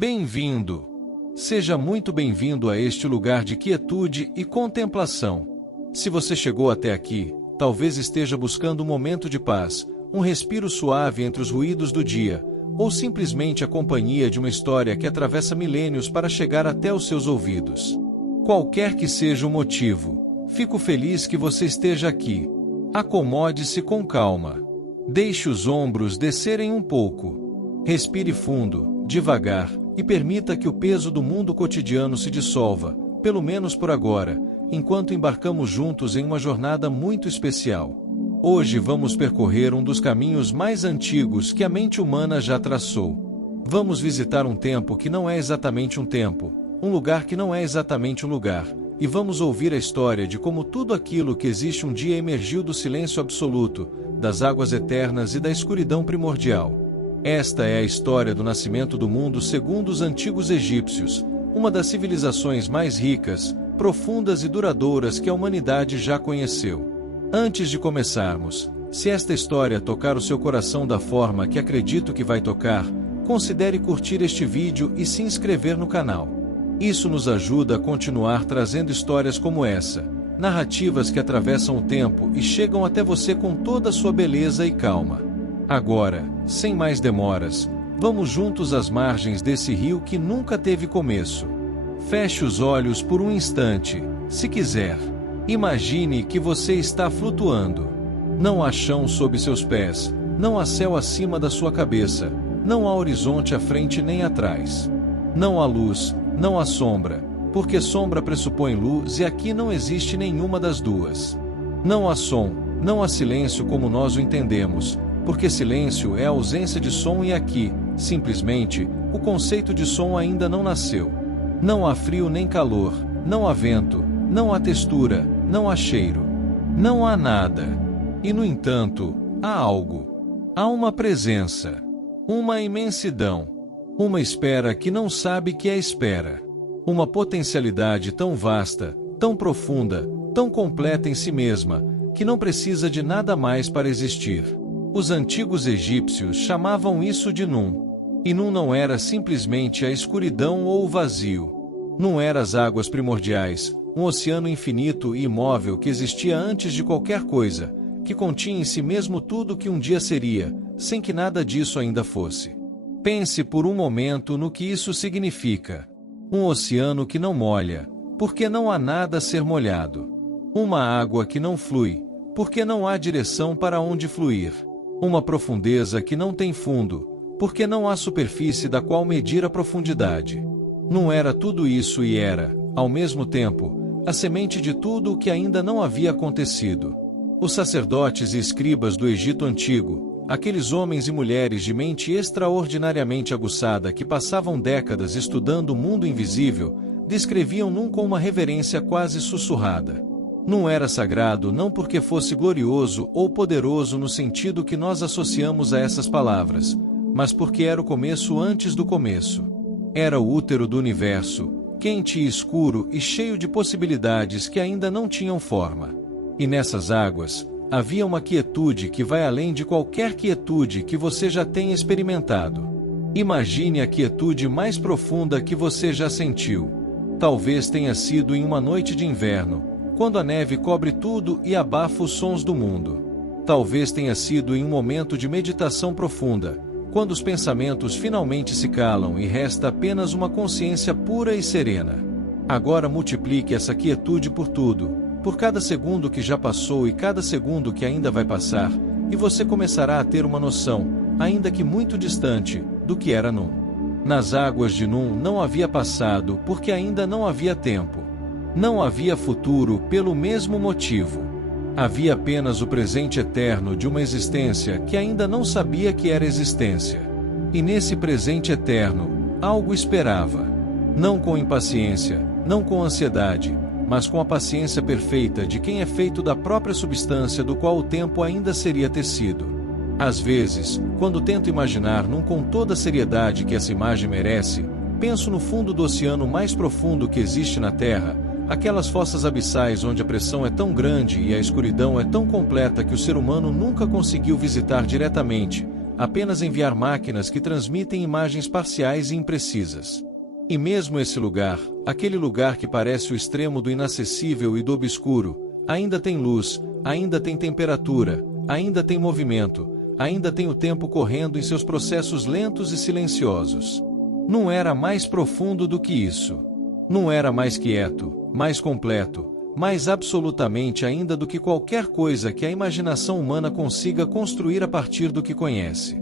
Bem-vindo! Seja muito bem-vindo a este lugar de quietude e contemplação. Se você chegou até aqui, talvez esteja buscando um momento de paz, um respiro suave entre os ruídos do dia, ou simplesmente a companhia de uma história que atravessa milênios para chegar até os seus ouvidos. Qualquer que seja o motivo, fico feliz que você esteja aqui. Acomode-se com calma. Deixe os ombros descerem um pouco. Respire fundo, devagar, e permita que o peso do mundo cotidiano se dissolva, pelo menos por agora, enquanto embarcamos juntos em uma jornada muito especial. Hoje vamos percorrer um dos caminhos mais antigos que a mente humana já traçou. Vamos visitar um tempo que não é exatamente um tempo, um lugar que não é exatamente um lugar, e vamos ouvir a história de como tudo aquilo que existe um dia emergiu do silêncio absoluto, das águas eternas e da escuridão primordial. Esta é a história do nascimento do mundo segundo os antigos egípcios, uma das civilizações mais ricas, profundas e duradouras que a humanidade já conheceu. Antes de começarmos, se esta história tocar o seu coração da forma que acredito que vai tocar, considere curtir este vídeo e se inscrever no canal. Isso nos ajuda a continuar trazendo histórias como essa, narrativas que atravessam o tempo e chegam até você com toda a sua beleza e calma. Agora, sem mais demoras, vamos juntos às margens desse rio que nunca teve começo. Feche os olhos por um instante, se quiser. Imagine que você está flutuando. Não há chão sob seus pés, não há céu acima da sua cabeça, não há horizonte à frente nem atrás. Não há luz, não há sombra, porque sombra pressupõe luz e aqui não existe nenhuma das duas. Não há som, não há silêncio como nós o entendemos, porque silêncio é a ausência de som e aqui, simplesmente, o conceito de som ainda não nasceu. Não há frio nem calor, não há vento, não há textura, não há cheiro. Não há nada. E no entanto, há algo. Há uma presença. Uma imensidão. Uma espera que não sabe que é espera. Uma potencialidade tão vasta, tão profunda, tão completa em si mesma, que não precisa de nada mais para existir. Os antigos egípcios chamavam isso de Num. E Num não era simplesmente a escuridão ou o vazio. Num era as águas primordiais, um oceano infinito e imóvel que existia antes de qualquer coisa, que continha em si mesmo tudo que um dia seria, sem que nada disso ainda fosse. Pense por um momento no que isso significa. Um oceano que não molha, porque não há nada a ser molhado. Uma água que não flui, porque não há direção para onde fluir. Uma profundeza que não tem fundo, porque não há superfície da qual medir a profundidade. Não era tudo isso e era, ao mesmo tempo, a semente de tudo o que ainda não havia acontecido. Os sacerdotes e escribas do Egito Antigo, aqueles homens e mulheres de mente extraordinariamente aguçada que passavam décadas estudando o mundo invisível, descreviam Num com uma reverência quase sussurrada. Num era sagrado não porque fosse glorioso ou poderoso no sentido que nós associamos a essas palavras, mas porque era o começo antes do começo. Era o útero do universo, quente e escuro e cheio de possibilidades que ainda não tinham forma. E nessas águas, havia uma quietude que vai além de qualquer quietude que você já tenha experimentado. Imagine a quietude mais profunda que você já sentiu. Talvez tenha sido em uma noite de inverno, quando a neve cobre tudo e abafa os sons do mundo. Talvez tenha sido em um momento de meditação profunda, quando os pensamentos finalmente se calam e resta apenas uma consciência pura e serena. Agora multiplique essa quietude por tudo, por cada segundo que já passou e cada segundo que ainda vai passar, e você começará a ter uma noção, ainda que muito distante, do que era Num. Nas águas de Num não havia passado porque ainda não havia tempo. Não havia futuro pelo mesmo motivo. Havia apenas o presente eterno de uma existência que ainda não sabia que era existência. E nesse presente eterno, algo esperava. Não com impaciência, não com ansiedade, mas com a paciência perfeita de quem é feito da própria substância do qual o tempo ainda seria tecido. Às vezes, quando tento imaginar Num com toda a seriedade que essa imagem merece, penso no fundo do oceano mais profundo que existe na Terra, aquelas fossas abissais onde a pressão é tão grande e a escuridão é tão completa que o ser humano nunca conseguiu visitar diretamente, apenas enviar máquinas que transmitem imagens parciais e imprecisas. E mesmo esse lugar, aquele lugar que parece o extremo do inacessível e do obscuro, ainda tem luz, ainda tem temperatura, ainda tem movimento, ainda tem o tempo correndo em seus processos lentos e silenciosos. Não era mais profundo do que isso. Não era mais quieto, mais completo, mais absolutamente ainda do que qualquer coisa que a imaginação humana consiga construir a partir do que conhece.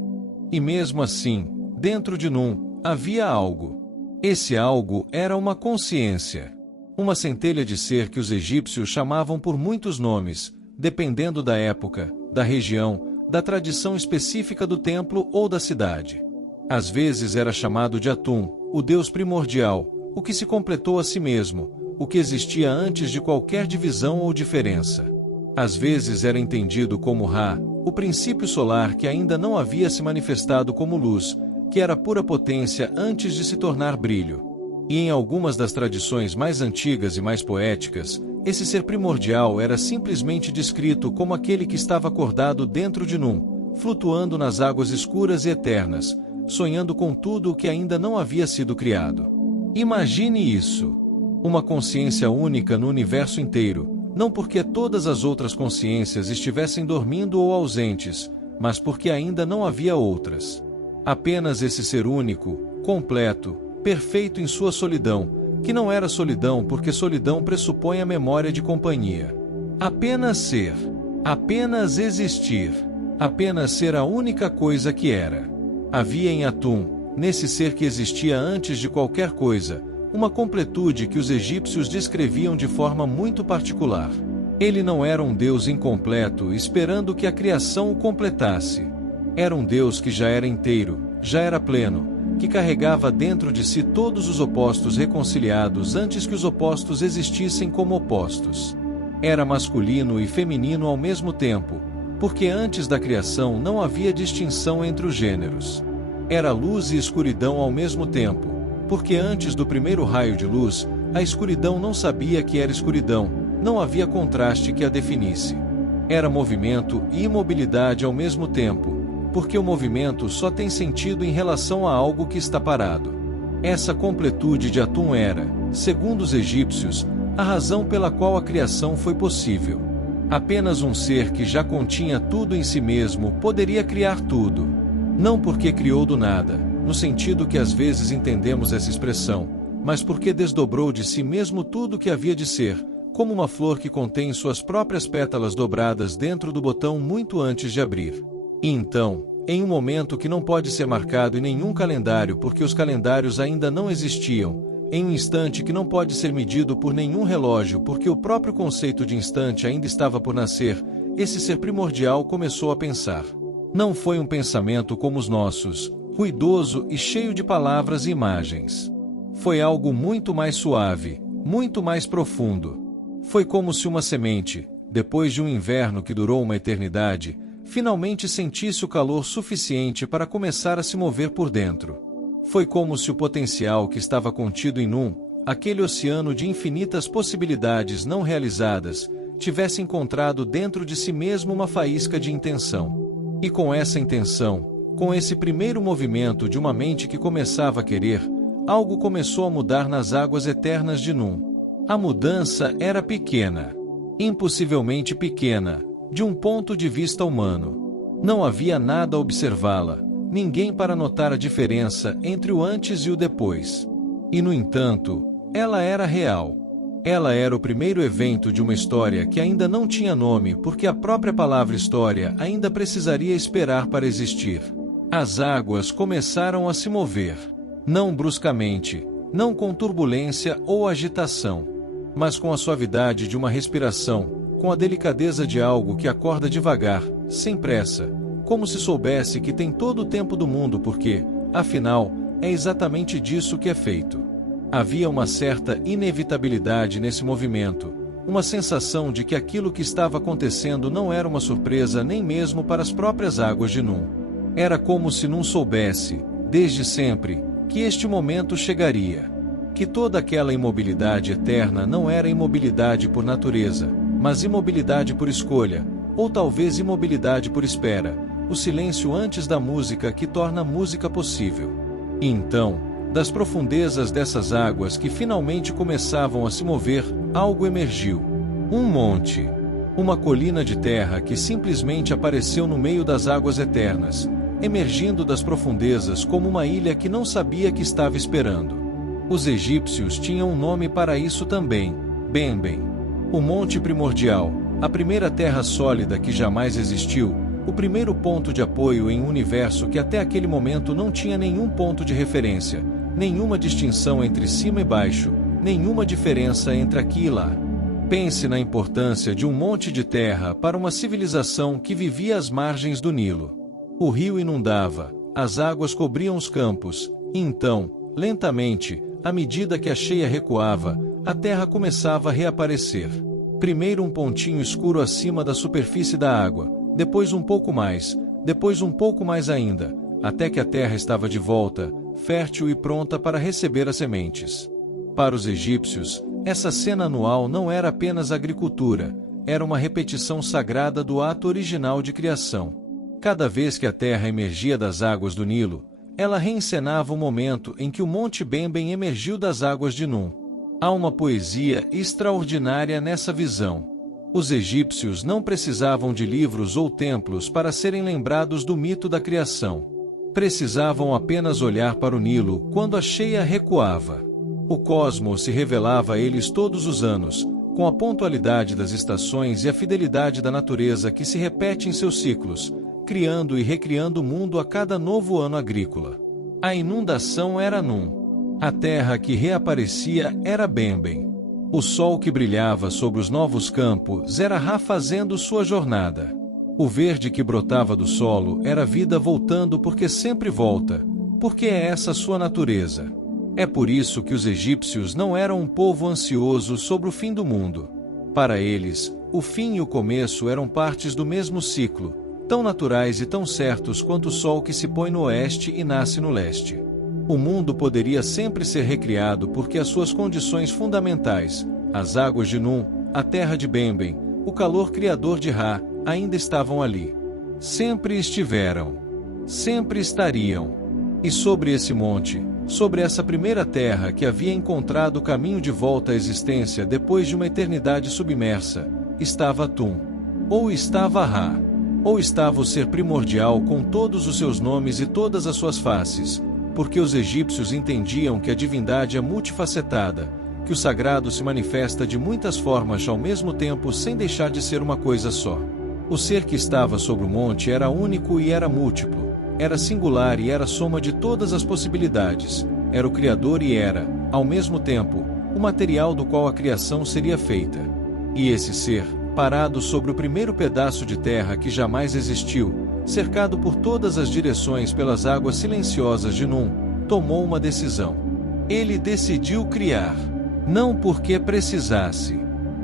E mesmo assim, dentro de Num, havia algo. Esse algo era uma consciência. Uma centelha de ser que os egípcios chamavam por muitos nomes, dependendo da época, da região, da tradição específica do templo ou da cidade. Às vezes era chamado de Atum, o Deus primordial, o que se completou a si mesmo, o que existia antes de qualquer divisão ou diferença. Às vezes era entendido como Ra, o princípio solar que ainda não havia se manifestado como luz, que era pura potência antes de se tornar brilho. E em algumas das tradições mais antigas e mais poéticas, esse ser primordial era simplesmente descrito como aquele que estava acordado dentro de Num, flutuando nas águas escuras e eternas, sonhando com tudo o que ainda não havia sido criado. Imagine isso. Uma consciência única no universo inteiro, não porque todas as outras consciências estivessem dormindo ou ausentes, mas porque ainda não havia outras. Apenas esse ser único, completo, perfeito em sua solidão, que não era solidão porque solidão pressupõe a memória de companhia. Apenas ser. Apenas existir. Apenas ser a única coisa que era. Havia em Atum, nesse ser que existia antes de qualquer coisa, uma completude que os egípcios descreviam de forma muito particular. Ele não era um Deus incompleto esperando que a criação o completasse. Era um Deus que já era inteiro, já era pleno, que carregava dentro de si todos os opostos reconciliados antes que os opostos existissem como opostos. Era masculino e feminino ao mesmo tempo, porque antes da criação não havia distinção entre os gêneros. Era luz e escuridão ao mesmo tempo, porque antes do primeiro raio de luz, a escuridão não sabia que era escuridão, não havia contraste que a definisse. Era movimento e imobilidade ao mesmo tempo, porque o movimento só tem sentido em relação a algo que está parado. Essa completude de Atum era, segundo os egípcios, a razão pela qual a criação foi possível. Apenas um ser que já continha tudo em si mesmo poderia criar tudo. Não porque criou do nada, no sentido que às vezes entendemos essa expressão, mas porque desdobrou de si mesmo tudo que havia de ser, como uma flor que contém suas próprias pétalas dobradas dentro do botão muito antes de abrir. E então, em um momento que não pode ser marcado em nenhum calendário porque os calendários ainda não existiam, em um instante que não pode ser medido por nenhum relógio porque o próprio conceito de instante ainda estava por nascer, esse ser primordial começou a pensar. Não foi um pensamento como os nossos, ruidoso e cheio de palavras e imagens. Foi algo muito mais suave, muito mais profundo. Foi como se uma semente, depois de um inverno que durou uma eternidade, finalmente sentisse o calor suficiente para começar a se mover por dentro. Foi como se o potencial que estava contido em Num, aquele oceano de infinitas possibilidades não realizadas, tivesse encontrado dentro de si mesmo uma faísca de intenção. E com essa intenção, com esse primeiro movimento de uma mente que começava a querer, algo começou a mudar nas águas eternas de Num. A mudança era pequena, impossivelmente pequena, de um ponto de vista humano. Não havia nada a observá-la, ninguém para notar a diferença entre o antes e o depois. E no entanto, ela era real. Ela era o primeiro evento de uma história que ainda não tinha nome porque a própria palavra história ainda precisaria esperar para existir. As águas começaram a se mover. Não bruscamente, não com turbulência ou agitação, mas com a suavidade de uma respiração, com a delicadeza de algo que acorda devagar, sem pressa, como se soubesse que tem todo o tempo do mundo porque, afinal, é exatamente disso que é feito. Havia uma certa inevitabilidade nesse movimento, uma sensação de que aquilo que estava acontecendo não era uma surpresa nem mesmo para as próprias águas de Num. Era como se Num soubesse, desde sempre, que este momento chegaria. Que toda aquela imobilidade eterna não era imobilidade por natureza, mas imobilidade por escolha, ou talvez imobilidade por espera, o silêncio antes da música que torna a música possível. E então, das profundezas dessas águas que finalmente começavam a se mover, algo emergiu. Um monte. Uma colina de terra que simplesmente apareceu no meio das águas eternas, emergindo das profundezas como uma ilha que não sabia que estava esperando. Os egípcios tinham um nome para isso também, Bemben. O monte primordial, a primeira terra sólida que jamais existiu, o primeiro ponto de apoio em um universo que até aquele momento não tinha nenhum ponto de referência, nenhuma distinção entre cima e baixo, nenhuma diferença entre aqui e lá. Pense na importância de um monte de terra para uma civilização que vivia às margens do Nilo. O rio inundava, as águas cobriam os campos, e então, lentamente, à medida que a cheia recuava, a terra começava a reaparecer. Primeiro um pontinho escuro acima da superfície da água, depois um pouco mais, depois um pouco mais ainda, até que a terra estava de volta, fértil e pronta para receber as sementes. Para os egípcios, essa cena anual não era apenas agricultura, era uma repetição sagrada do ato original de criação. Cada vez que a terra emergia das águas do Nilo, ela reencenava o momento em que o Monte Bemben emergiu das águas de Num. Há uma poesia extraordinária nessa visão. Os egípcios não precisavam de livros ou templos para serem lembrados do mito da criação. Precisavam apenas olhar para o Nilo quando a cheia recuava. O cosmos se revelava a eles todos os anos, com a pontualidade das estações e a fidelidade da natureza que se repete em seus ciclos, criando e recriando o mundo a cada novo ano agrícola. A inundação era Num. A terra que reaparecia era Bemben. O sol que brilhava sobre os novos campos era Ra fazendo sua jornada. O verde que brotava do solo era vida voltando porque sempre volta, porque é essa sua natureza. É por isso que os egípcios não eram um povo ansioso sobre o fim do mundo. Para eles, o fim e o começo eram partes do mesmo ciclo, tão naturais e tão certos quanto o sol que se põe no oeste e nasce no leste. O mundo poderia sempre ser recriado porque as suas condições fundamentais, as águas de Num, a terra de Bemben, o calor criador de Ra, ainda estavam ali. Sempre estiveram. Sempre estariam. E sobre esse monte, sobre essa primeira terra que havia encontrado o caminho de volta à existência depois de uma eternidade submersa, estava Tum. Ou estava Ra. Ou estava o ser primordial com todos os seus nomes e todas as suas faces, porque os egípcios entendiam que a divindade é multifacetada, que o sagrado se manifesta de muitas formas ao mesmo tempo sem deixar de ser uma coisa só. O ser que estava sobre o monte era único e era múltiplo, era singular e era soma de todas as possibilidades, era o Criador e era, ao mesmo tempo, o material do qual a criação seria feita. E esse ser, parado sobre o primeiro pedaço de terra que jamais existiu, cercado por todas as direções pelas águas silenciosas de Num, tomou uma decisão. Ele decidiu criar. Não porque precisasse.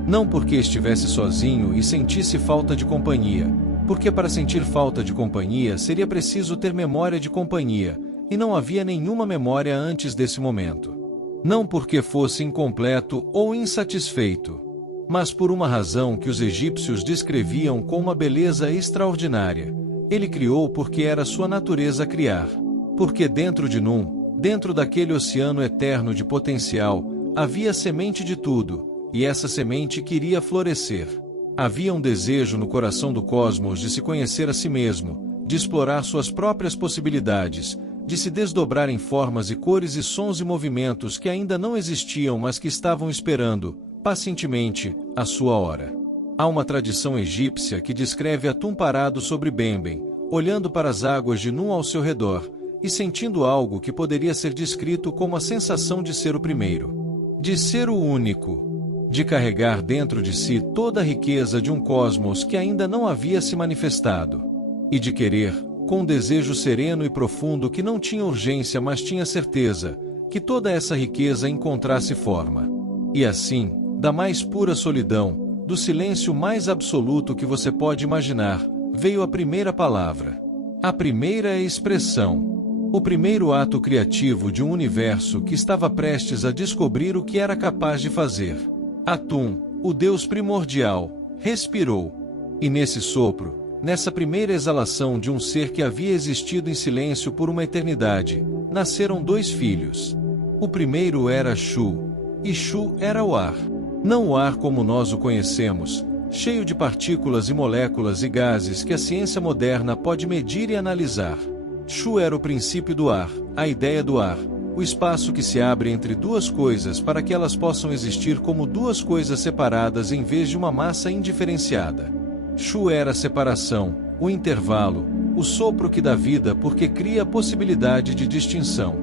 Não porque estivesse sozinho e sentisse falta de companhia, porque para sentir falta de companhia seria preciso ter memória de companhia, e não havia nenhuma memória antes desse momento. Não porque fosse incompleto ou insatisfeito, mas por uma razão que os egípcios descreviam com uma beleza extraordinária. Ele criou porque era sua natureza criar. Porque dentro de Num, dentro daquele oceano eterno de potencial, havia semente de tudo, e essa semente queria florescer. Havia um desejo no coração do cosmos de se conhecer a si mesmo, de explorar suas próprias possibilidades, de se desdobrar em formas e cores e sons e movimentos que ainda não existiam mas que estavam esperando, pacientemente, a sua hora. Há uma tradição egípcia que descreve Atum parado sobre Bemben, olhando para as águas de Num ao seu redor, e sentindo algo que poderia ser descrito como a sensação de ser o primeiro, de ser o único, de carregar dentro de si toda a riqueza de um cosmos que ainda não havia se manifestado, e de querer, com um desejo sereno e profundo que não tinha urgência mas tinha certeza, que toda essa riqueza encontrasse forma. E assim, da mais pura solidão, do silêncio mais absoluto que você pode imaginar, veio a primeira palavra. A primeira expressão. O primeiro ato criativo de um universo que estava prestes a descobrir o que era capaz de fazer. Atum, o Deus primordial, respirou. E nesse sopro, Nessa primeira exalação de um ser que havia existido em silêncio por uma eternidade, nasceram dois filhos. O primeiro era Shu, e Shu era o ar. Não o ar como nós o conhecemos, cheio de partículas e moléculas e gases que a ciência moderna pode medir e analisar. Shu era o princípio do ar, a ideia do ar, o espaço que se abre entre duas coisas para que elas possam existir como duas coisas separadas em vez de uma massa indiferenciada. Shu era a separação, o intervalo, o sopro que dá vida porque cria a possibilidade de distinção.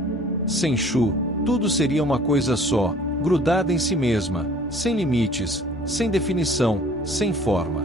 Sem Shu, tudo seria uma coisa só, grudada em si mesma, sem limites, sem definição, sem forma.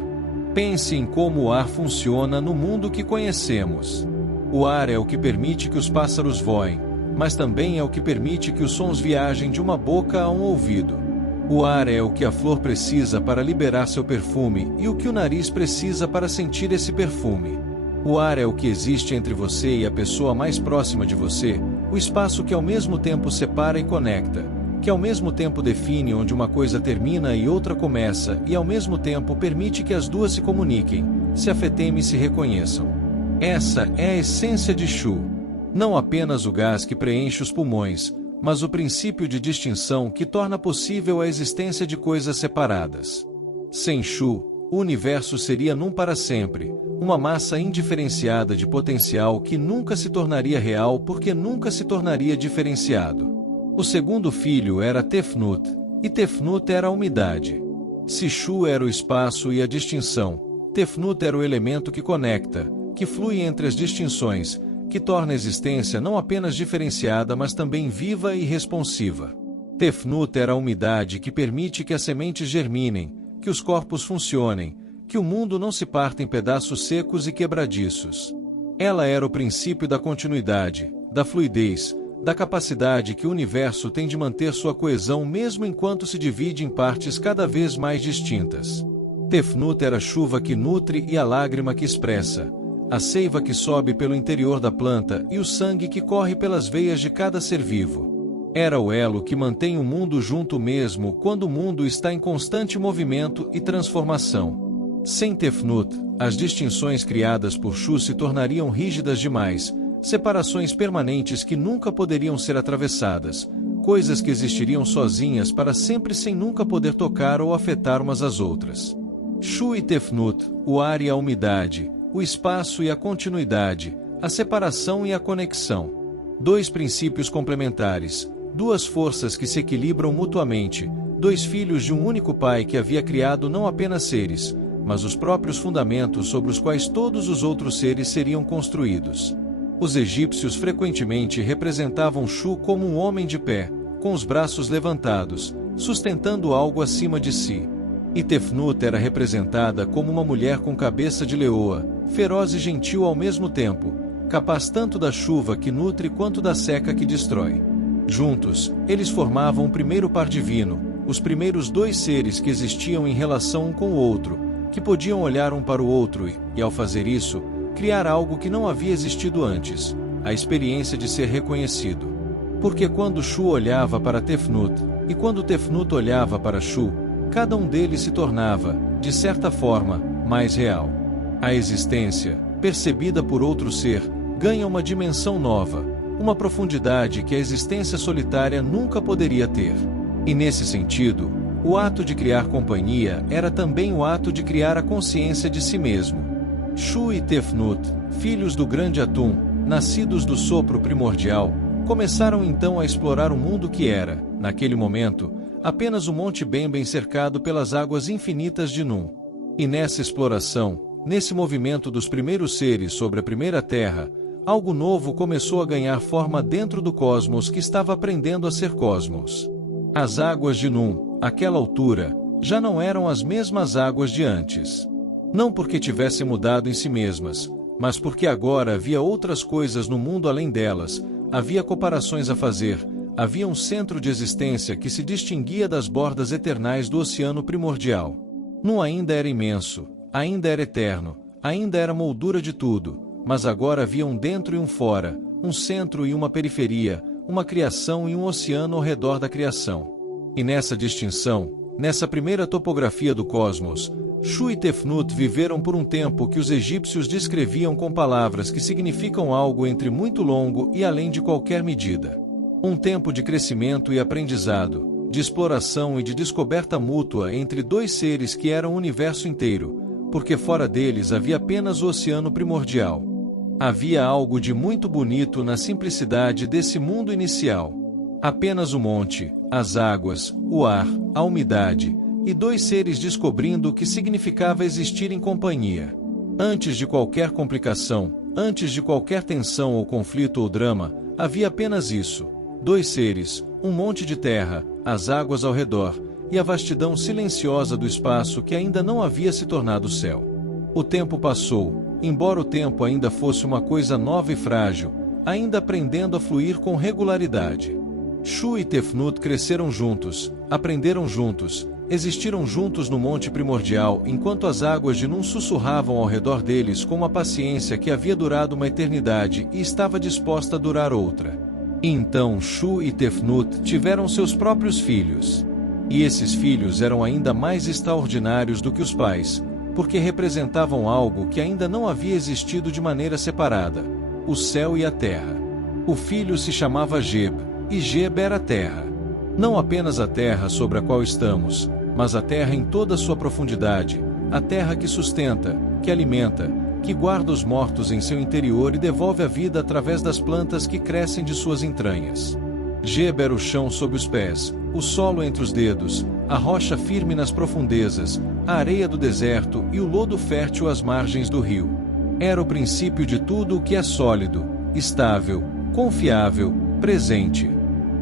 Pense em como o ar funciona no mundo que conhecemos. O ar é o que permite que os pássaros voem, mas também é o que permite que os sons viajem de uma boca a um ouvido. O ar é o que a flor precisa para liberar seu perfume e o que o nariz precisa para sentir esse perfume. O ar é o que existe entre você e a pessoa mais próxima de você, o espaço que ao mesmo tempo separa e conecta, que ao mesmo tempo define onde uma coisa termina e outra começa e ao mesmo tempo permite que as duas se comuniquem, se afetem e se reconheçam. Essa é a essência de Shu. Não apenas o gás que preenche os pulmões, mas o princípio de distinção que torna possível a existência de coisas separadas. Sem Shu, o universo seria num para sempre, uma massa indiferenciada de potencial que nunca se tornaria real porque nunca se tornaria diferenciado. O segundo filho era Tefnut, e Tefnut era a umidade. Se Shu era o espaço e a distinção, Tefnut era o elemento que conecta, que flui entre as distinções, que torna a existência não apenas diferenciada mas também viva e responsiva. Tefnut era a umidade que permite que as sementes germinem, que os corpos funcionem, que o mundo não se parta em pedaços secos e quebradiços. Ela era o princípio da continuidade, da fluidez, da capacidade que o universo tem de manter sua coesão mesmo enquanto se divide em partes cada vez mais distintas. Tefnut era a chuva que nutre e a lágrima que expressa, a seiva que sobe pelo interior da planta e o sangue que corre pelas veias de cada ser vivo. Era o elo que mantém o mundo junto mesmo quando o mundo está em constante movimento e transformação. Sem Tefnut, as distinções criadas por Shu se tornariam rígidas demais, separações permanentes que nunca poderiam ser atravessadas, coisas que existiriam sozinhas para sempre sem nunca poder tocar ou afetar umas às outras. Shu e Tefnut, o ar e a umidade, o espaço e a continuidade, a separação e a conexão. Dois princípios complementares, duas forças que se equilibram mutuamente, dois filhos de um único pai que havia criado não apenas seres, mas os próprios fundamentos sobre os quais todos os outros seres seriam construídos. Os egípcios frequentemente representavam Shu como um homem de pé, com os braços levantados, sustentando algo acima de si. E Tefnut era representada como uma mulher com cabeça de leoa, feroz e gentil ao mesmo tempo, capaz tanto da chuva que nutre quanto da seca que destrói. Juntos, eles formavam o primeiro par divino, os primeiros dois seres que existiam em relação um com o outro, que podiam olhar um para o outro e, ao fazer isso, criar algo que não havia existido antes, a experiência de ser reconhecido. Porque quando Shu olhava para Tefnut, e quando Tefnut olhava para Shu, cada um deles se tornava, de certa forma, mais real. A existência, percebida por outro ser, ganha uma dimensão nova, uma profundidade que a existência solitária nunca poderia ter. E nesse sentido, o ato de criar companhia era também o ato de criar a consciência de si mesmo. Shu e Tefnut, filhos do grande Atum, nascidos do sopro primordial, começaram então a explorar o mundo que era, naquele momento, apenas o Monte Bemben cercado pelas águas infinitas de Num. E nessa exploração, nesse movimento dos primeiros seres sobre a primeira terra, algo novo começou a ganhar forma dentro do cosmos que estava aprendendo a ser cosmos. As águas de Num, àquela altura, já não eram as mesmas águas de antes. Não porque tivessem mudado em si mesmas, mas porque agora havia outras coisas no mundo além delas, havia comparações a fazer, havia um centro de existência que se distinguia das bordas eternais do oceano primordial. Num ainda era imenso, ainda era eterno, ainda era moldura de tudo, mas agora havia um dentro e um fora, um centro e uma periferia, uma criação e um oceano ao redor da criação. E nessa distinção, nessa primeira topografia do cosmos, Shu e Tefnut viveram por um tempo que os egípcios descreviam com palavras que significam algo entre muito longo e além de qualquer medida. Um tempo de crescimento e aprendizado, de exploração e de descoberta mútua entre dois seres que eram o universo inteiro, porque fora deles havia apenas o oceano primordial. Havia algo de muito bonito na simplicidade desse mundo inicial. Apenas o monte, as águas, o ar, a umidade, e dois seres descobrindo o que significava existir em companhia. Antes de qualquer complicação, antes de qualquer tensão ou conflito ou drama, havia apenas isso. Dois seres, um monte de terra, as águas ao redor, e a vastidão silenciosa do espaço que ainda não havia se tornado céu. O tempo passou, embora o tempo ainda fosse uma coisa nova e frágil, ainda aprendendo a fluir com regularidade. Shu e Tefnut cresceram juntos, aprenderam juntos, existiram juntos no monte primordial enquanto as águas de Nun sussurravam ao redor deles com uma paciência que havia durado uma eternidade e estava disposta a durar outra. E então Shu e Tefnut tiveram seus próprios filhos. E esses filhos eram ainda mais extraordinários do que os pais, porque representavam algo que ainda não havia existido de maneira separada: o céu e a terra. O filho se chamava Geb, e Geb era a terra. Não apenas a terra sobre a qual estamos, mas a terra em toda a sua profundidade, a terra que sustenta, que alimenta, que guarda os mortos em seu interior e devolve a vida através das plantas que crescem de suas entranhas. Geb era o chão sob os pés, o solo entre os dedos, a rocha firme nas profundezas, a areia do deserto e o lodo fértil às margens do rio. Era o princípio de tudo o que é sólido, estável, confiável, presente.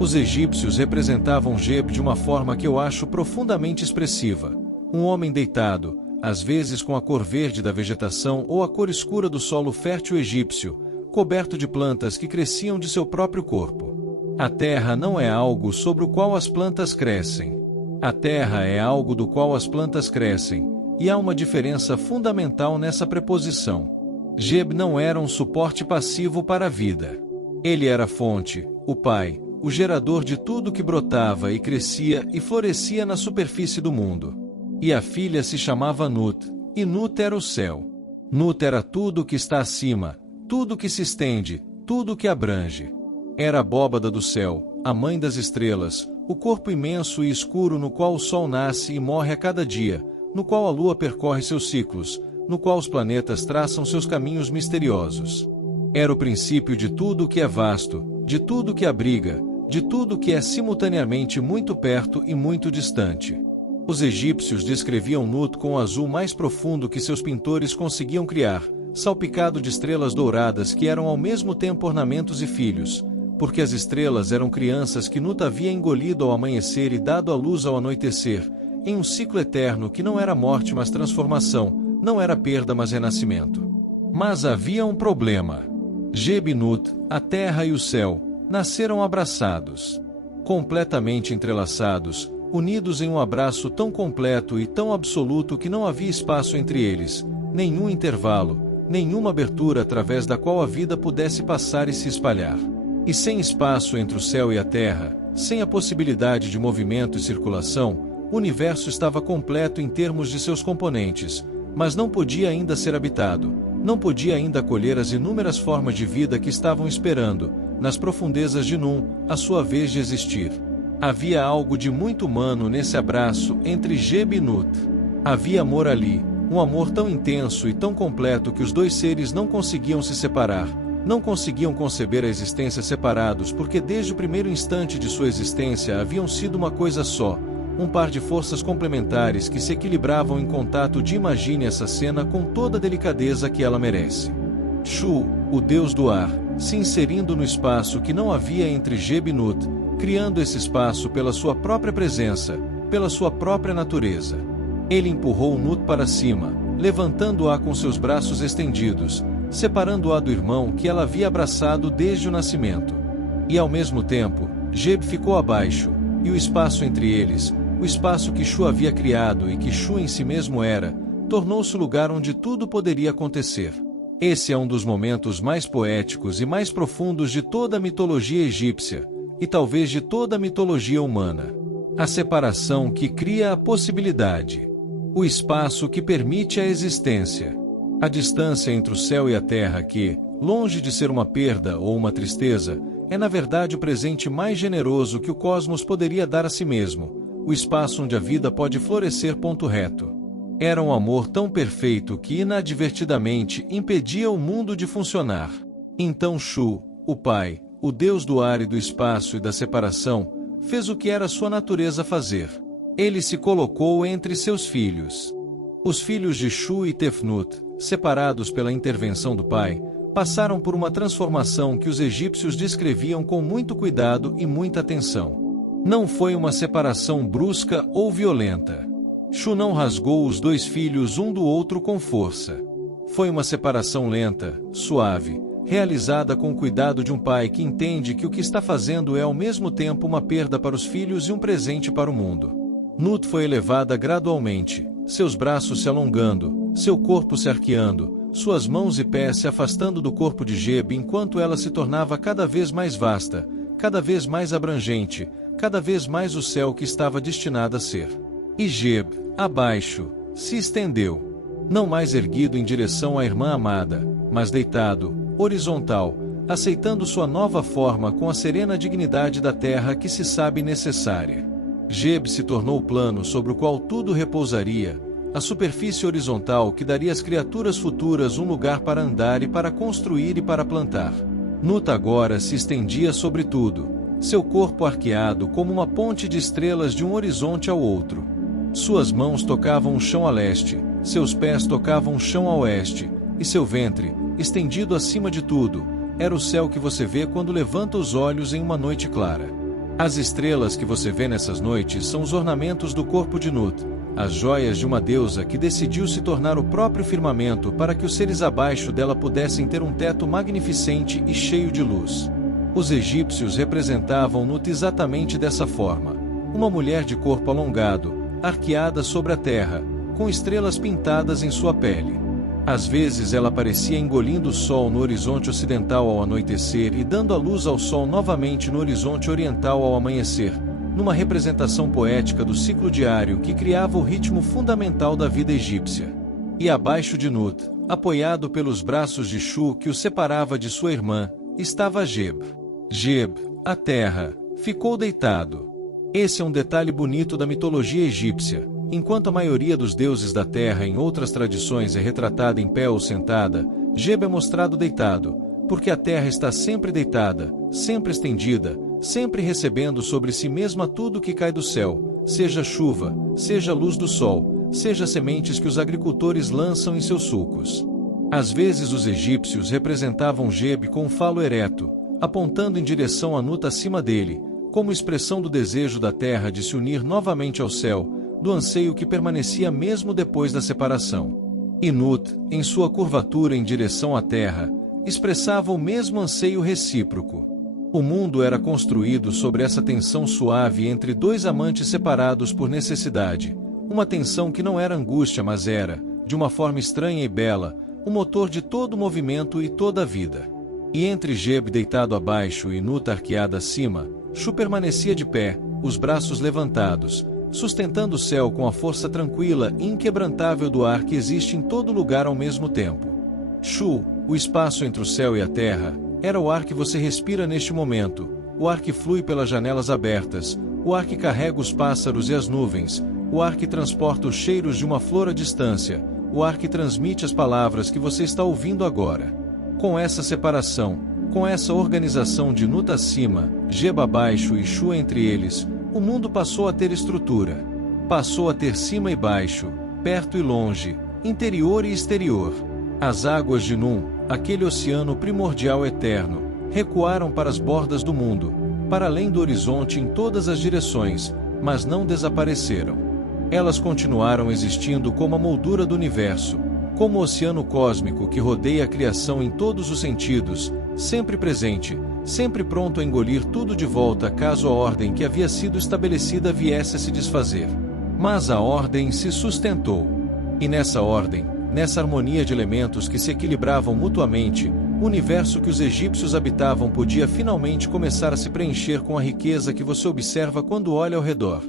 Os egípcios representavam Geb de uma forma que eu acho profundamente expressiva. Um homem deitado, às vezes com a cor verde da vegetação ou a cor escura do solo fértil egípcio, coberto de plantas que cresciam de seu próprio corpo. A terra não é algo sobre o qual as plantas crescem. A terra é algo do qual as plantas crescem, e há uma diferença fundamental nessa preposição. Geb não era um suporte passivo para a vida. Ele era a fonte, o pai, o gerador de tudo que brotava e crescia e florescia na superfície do mundo. E a filha se chamava Nut, e Nut era o céu. Nut era tudo o que está acima, tudo que se estende, tudo que abrange. Era a abóbada do céu, a mãe das estrelas, o corpo imenso e escuro no qual o sol nasce e morre a cada dia, no qual a lua percorre seus ciclos, no qual os planetas traçam seus caminhos misteriosos. Era o princípio de tudo o que é vasto, de tudo o que abriga, de tudo o que é simultaneamente muito perto e muito distante. Os egípcios descreviam Nut com o azul mais profundo que seus pintores conseguiam criar, salpicado de estrelas douradas que eram ao mesmo tempo ornamentos e filhos, porque as estrelas eram crianças que Nut havia engolido ao amanhecer e dado à luz ao anoitecer, em um ciclo eterno que não era morte mas transformação, não era perda mas renascimento. Mas havia um problema. Geb e Nut, a terra e o céu, nasceram abraçados. Completamente entrelaçados, unidos em um abraço tão completo e tão absoluto que não havia espaço entre eles, nenhum intervalo, nenhuma abertura através da qual a vida pudesse passar e se espalhar. E sem espaço entre o céu e a terra, sem a possibilidade de movimento e circulação, o universo estava completo em termos de seus componentes, mas não podia ainda ser habitado, não podia ainda acolher as inúmeras formas de vida que estavam esperando, nas profundezas de Nun, a sua vez de existir. Havia algo de muito humano nesse abraço entre Geb e Nut. Havia amor ali, um amor tão intenso e tão completo que os dois seres não conseguiam se separar, não conseguiam conceber a existência separados porque desde o primeiro instante de sua existência haviam sido uma coisa só, um par de forças complementares que se equilibravam em contato. Imagine essa cena com toda a delicadeza que ela merece. Shu, o deus do ar, se inserindo no espaço que não havia entre Geb e Nut, criando esse espaço pela sua própria presença, pela sua própria natureza. Ele empurrou Nut para cima, levantando-a com seus braços estendidos, separando-a do irmão que ela havia abraçado desde o nascimento. E ao mesmo tempo, Geb ficou abaixo, e o espaço entre eles, o espaço que Shu havia criado e que Shu em si mesmo era, tornou-se o lugar onde tudo poderia acontecer. Esse é um dos momentos mais poéticos e mais profundos de toda a mitologia egípcia, e talvez de toda a mitologia humana. A separação que cria a possibilidade. o espaço que permite a existência. A distância entre o céu e a terra que, longe de ser uma perda ou uma tristeza, é na verdade o presente mais generoso que o cosmos poderia dar a si mesmo, o espaço onde a vida pode florescer. Reto. Era um amor tão perfeito que inadvertidamente impedia o mundo de funcionar. Então Shu, o pai, o deus do ar e do espaço e da separação, fez o que era sua natureza fazer. Ele se colocou entre seus filhos. Os filhos de Shu e Tefnut, separados pela intervenção do pai, passaram por uma transformação que os egípcios descreviam com muito cuidado e muita atenção. Não foi uma separação brusca ou violenta. Shu não rasgou os dois filhos um do outro com força. Foi uma separação lenta, suave, realizada com o cuidado de um pai que entende que o que está fazendo é ao mesmo tempo uma perda para os filhos e um presente para o mundo. Nut foi elevada gradualmente, seus braços se alongando, seu corpo se arqueando, suas mãos e pés se afastando do corpo de Geb enquanto ela se tornava cada vez mais vasta, cada vez mais abrangente, cada vez mais o céu que estava destinado a ser. E Geb, abaixo, se estendeu. Não mais erguido em direção à irmã amada, mas deitado, horizontal, aceitando sua nova forma com a serena dignidade da terra que se sabe necessária. Geb se tornou o plano sobre o qual tudo repousaria, a superfície horizontal que daria às criaturas futuras um lugar para andar e para construir e para plantar. Nut agora se estendia sobre tudo, seu corpo arqueado como uma ponte de estrelas de um horizonte ao outro. Suas mãos tocavam o chão a leste, seus pés tocavam o chão a oeste, e seu ventre, estendido acima de tudo, era o céu que você vê quando levanta os olhos em uma noite clara. As estrelas que você vê nessas noites são os ornamentos do corpo de Nut, as joias de uma deusa que decidiu se tornar o próprio firmamento para que os seres abaixo dela pudessem ter um teto magnificente e cheio de luz. Os egípcios representavam Nut exatamente dessa forma, uma mulher de corpo alongado, arqueada sobre a terra, com estrelas pintadas em sua pele. Às vezes ela parecia engolindo o sol no horizonte ocidental ao anoitecer e dando a luz ao sol novamente no horizonte oriental ao amanhecer, numa representação poética do ciclo diário que criava o ritmo fundamental da vida egípcia. E abaixo de Nut, apoiado pelos braços de Shu que o separava de sua irmã, estava Geb. Geb, a terra, ficou deitado. Esse é um detalhe bonito da mitologia egípcia. Enquanto a maioria dos deuses da terra em outras tradições é retratada em pé ou sentada, Geb é mostrado deitado, porque a terra está sempre deitada, sempre estendida, sempre recebendo sobre si mesma tudo que cai do céu, seja chuva, seja luz do sol, seja sementes que os agricultores lançam em seus sulcos. Às vezes os egípcios representavam Geb com um falo ereto, apontando em direção a Nut acima dele, como expressão do desejo da terra de se unir novamente ao céu, do anseio que permanecia mesmo depois da separação. E Nut, em sua curvatura em direção à terra, expressava o mesmo anseio recíproco. O mundo era construído sobre essa tensão suave entre dois amantes separados por necessidade, uma tensão que não era angústia mas era, de uma forma estranha e bela, o motor de todo o movimento e toda a vida. E entre Geb deitado abaixo e Nut arqueada acima, Shu permanecia de pé, os braços levantados, sustentando o céu com a força tranquila e inquebrantável do ar que existe em todo lugar ao mesmo tempo. Shu, o espaço entre o céu e a terra, era o ar que você respira neste momento, o ar que flui pelas janelas abertas, o ar que carrega os pássaros e as nuvens, o ar que transporta os cheiros de uma flor à distância, o ar que transmite as palavras que você está ouvindo agora. Com essa separação, com essa organização de Nut acima, Geb abaixo e Shu entre eles, o mundo passou a ter estrutura. Passou a ter cima e baixo, perto e longe, interior e exterior. As águas de Nun, aquele oceano primordial eterno, recuaram para as bordas do mundo, para além do horizonte em todas as direções, mas não desapareceram. Elas continuaram existindo como a moldura do universo, como o oceano cósmico que rodeia a criação em todos os sentidos, sempre presente, sempre pronto a engolir tudo de volta caso a ordem que havia sido estabelecida viesse a se desfazer. Mas a ordem se sustentou. E nessa ordem, nessa harmonia de elementos que se equilibravam mutuamente, o universo que os egípcios habitavam podia finalmente começar a se preencher com a riqueza que você observa quando olha ao redor.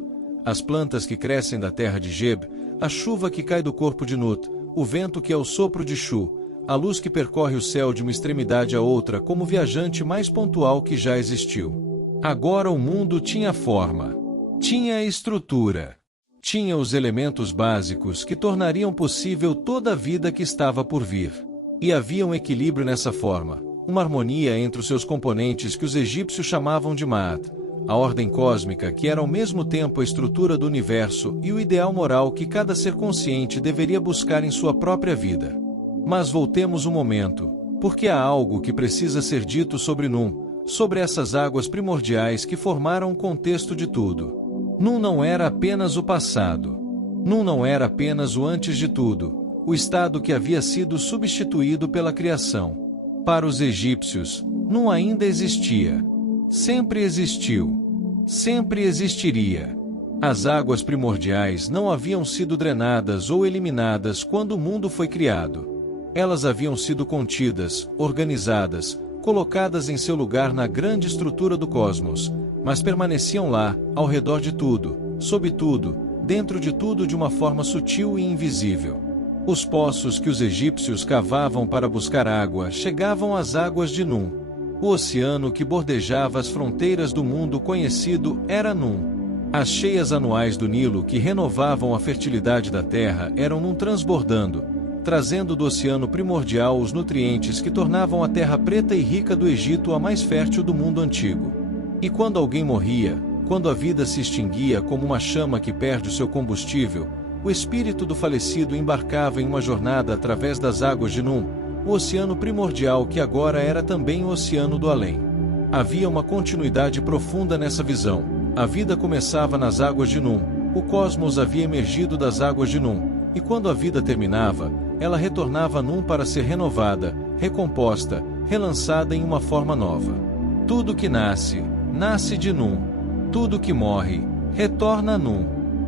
As plantas que crescem da terra de Geb, a chuva que cai do corpo de Nut, o vento que é o sopro de Shu, a luz que percorre o céu de uma extremidade a outra como viajante mais pontual que já existiu. Agora o mundo tinha forma, tinha estrutura, tinha os elementos básicos que tornariam possível toda a vida que estava por vir. E havia um equilíbrio nessa forma, uma harmonia entre os seus componentes que os egípcios chamavam de Ma'at, a ordem cósmica que era ao mesmo tempo a estrutura do universo e o ideal moral que cada ser consciente deveria buscar em sua própria vida. Mas voltemos um momento, porque há algo que precisa ser dito sobre Nun, sobre essas águas primordiais que formaram o contexto de tudo. Nun não era apenas o passado. Nun não era apenas o antes de tudo, o estado que havia sido substituído pela criação. Para os egípcios, Nun ainda existia. Sempre existiu. Sempre existiria. As águas primordiais não haviam sido drenadas ou eliminadas quando o mundo foi criado. Elas haviam sido contidas, organizadas, colocadas em seu lugar na grande estrutura do cosmos, mas permaneciam lá, ao redor de tudo, sob tudo, dentro de tudo de uma forma sutil e invisível. Os poços que os egípcios cavavam para buscar água chegavam às águas de Nun. O oceano que bordejava as fronteiras do mundo conhecido era Nun. As cheias anuais do Nilo que renovavam a fertilidade da terra eram Nun transbordando, trazendo do oceano primordial os nutrientes que tornavam a terra preta e rica do Egito a mais fértil do mundo antigo. E quando alguém morria, quando a vida se extinguia como uma chama que perde o seu combustível, o espírito do falecido embarcava em uma jornada através das águas de Nun, o oceano primordial que agora era também o oceano do além. Havia uma continuidade profunda nessa visão. A vida começava nas águas de Nun, o cosmos havia emergido das águas de Nun, e quando a vida terminava, ela retornava a Nun para ser renovada, recomposta, relançada em uma forma nova. Tudo que nasce, nasce de Nun. Tudo que morre, retorna a Nun.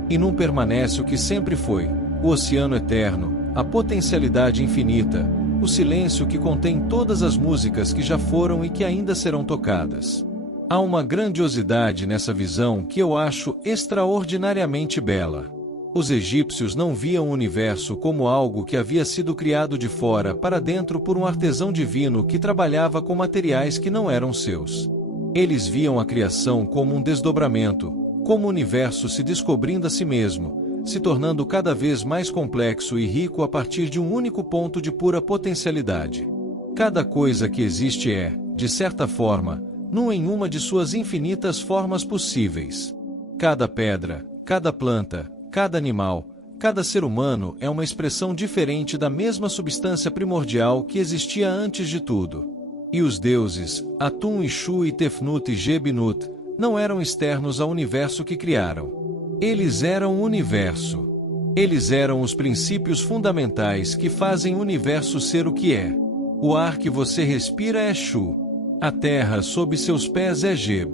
E Nun permanece o que sempre foi, o oceano eterno, a potencialidade infinita, o silêncio que contém todas as músicas que já foram e que ainda serão tocadas. Há uma grandiosidade nessa visão que eu acho extraordinariamente bela. Os egípcios não viam o universo como algo que havia sido criado de fora para dentro por um artesão divino que trabalhava com materiais que não eram seus. Eles viam a criação como um desdobramento, como o universo se descobrindo a si mesmo, se tornando cada vez mais complexo e rico a partir de um único ponto de pura potencialidade. Cada coisa que existe é, de certa forma, Nun em uma de suas infinitas formas possíveis. Cada pedra, cada planta, cada animal, cada ser humano é uma expressão diferente da mesma substância primordial que existia antes de tudo. E os deuses, Atum e Shu e Tefnut e Gebnut, não eram externos ao universo que criaram. Eles eram o universo. Eles eram os princípios fundamentais que fazem o universo ser o que é. O ar que você respira é Shu. A terra sob seus pés é Geb.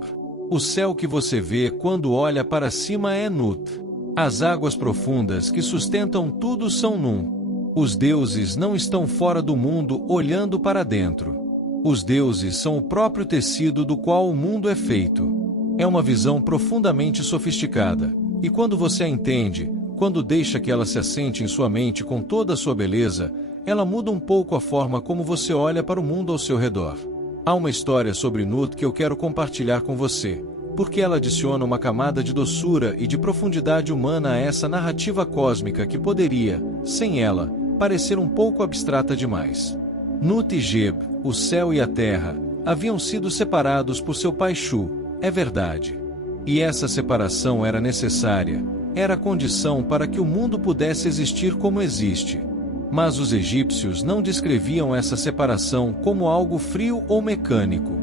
O céu que você vê quando olha para cima é Nut. As águas profundas que sustentam tudo são Nun. Os deuses não estão fora do mundo olhando para dentro. Os deuses são o próprio tecido do qual o mundo é feito. É uma visão profundamente sofisticada, e quando você a entende, quando deixa que ela se assente em sua mente com toda a sua beleza, ela muda um pouco a forma como você olha para o mundo ao seu redor. Há uma história sobre Nut que eu quero compartilhar com você, porque ela adiciona uma camada de doçura e de profundidade humana a essa narrativa cósmica que poderia, sem ela, parecer um pouco abstrata demais. Nut e Geb, o céu e a terra, haviam sido separados por seu pai Shu, é verdade. E essa separação era necessária, era a condição para que o mundo pudesse existir como existe. Mas os egípcios não descreviam essa separação como algo frio ou mecânico.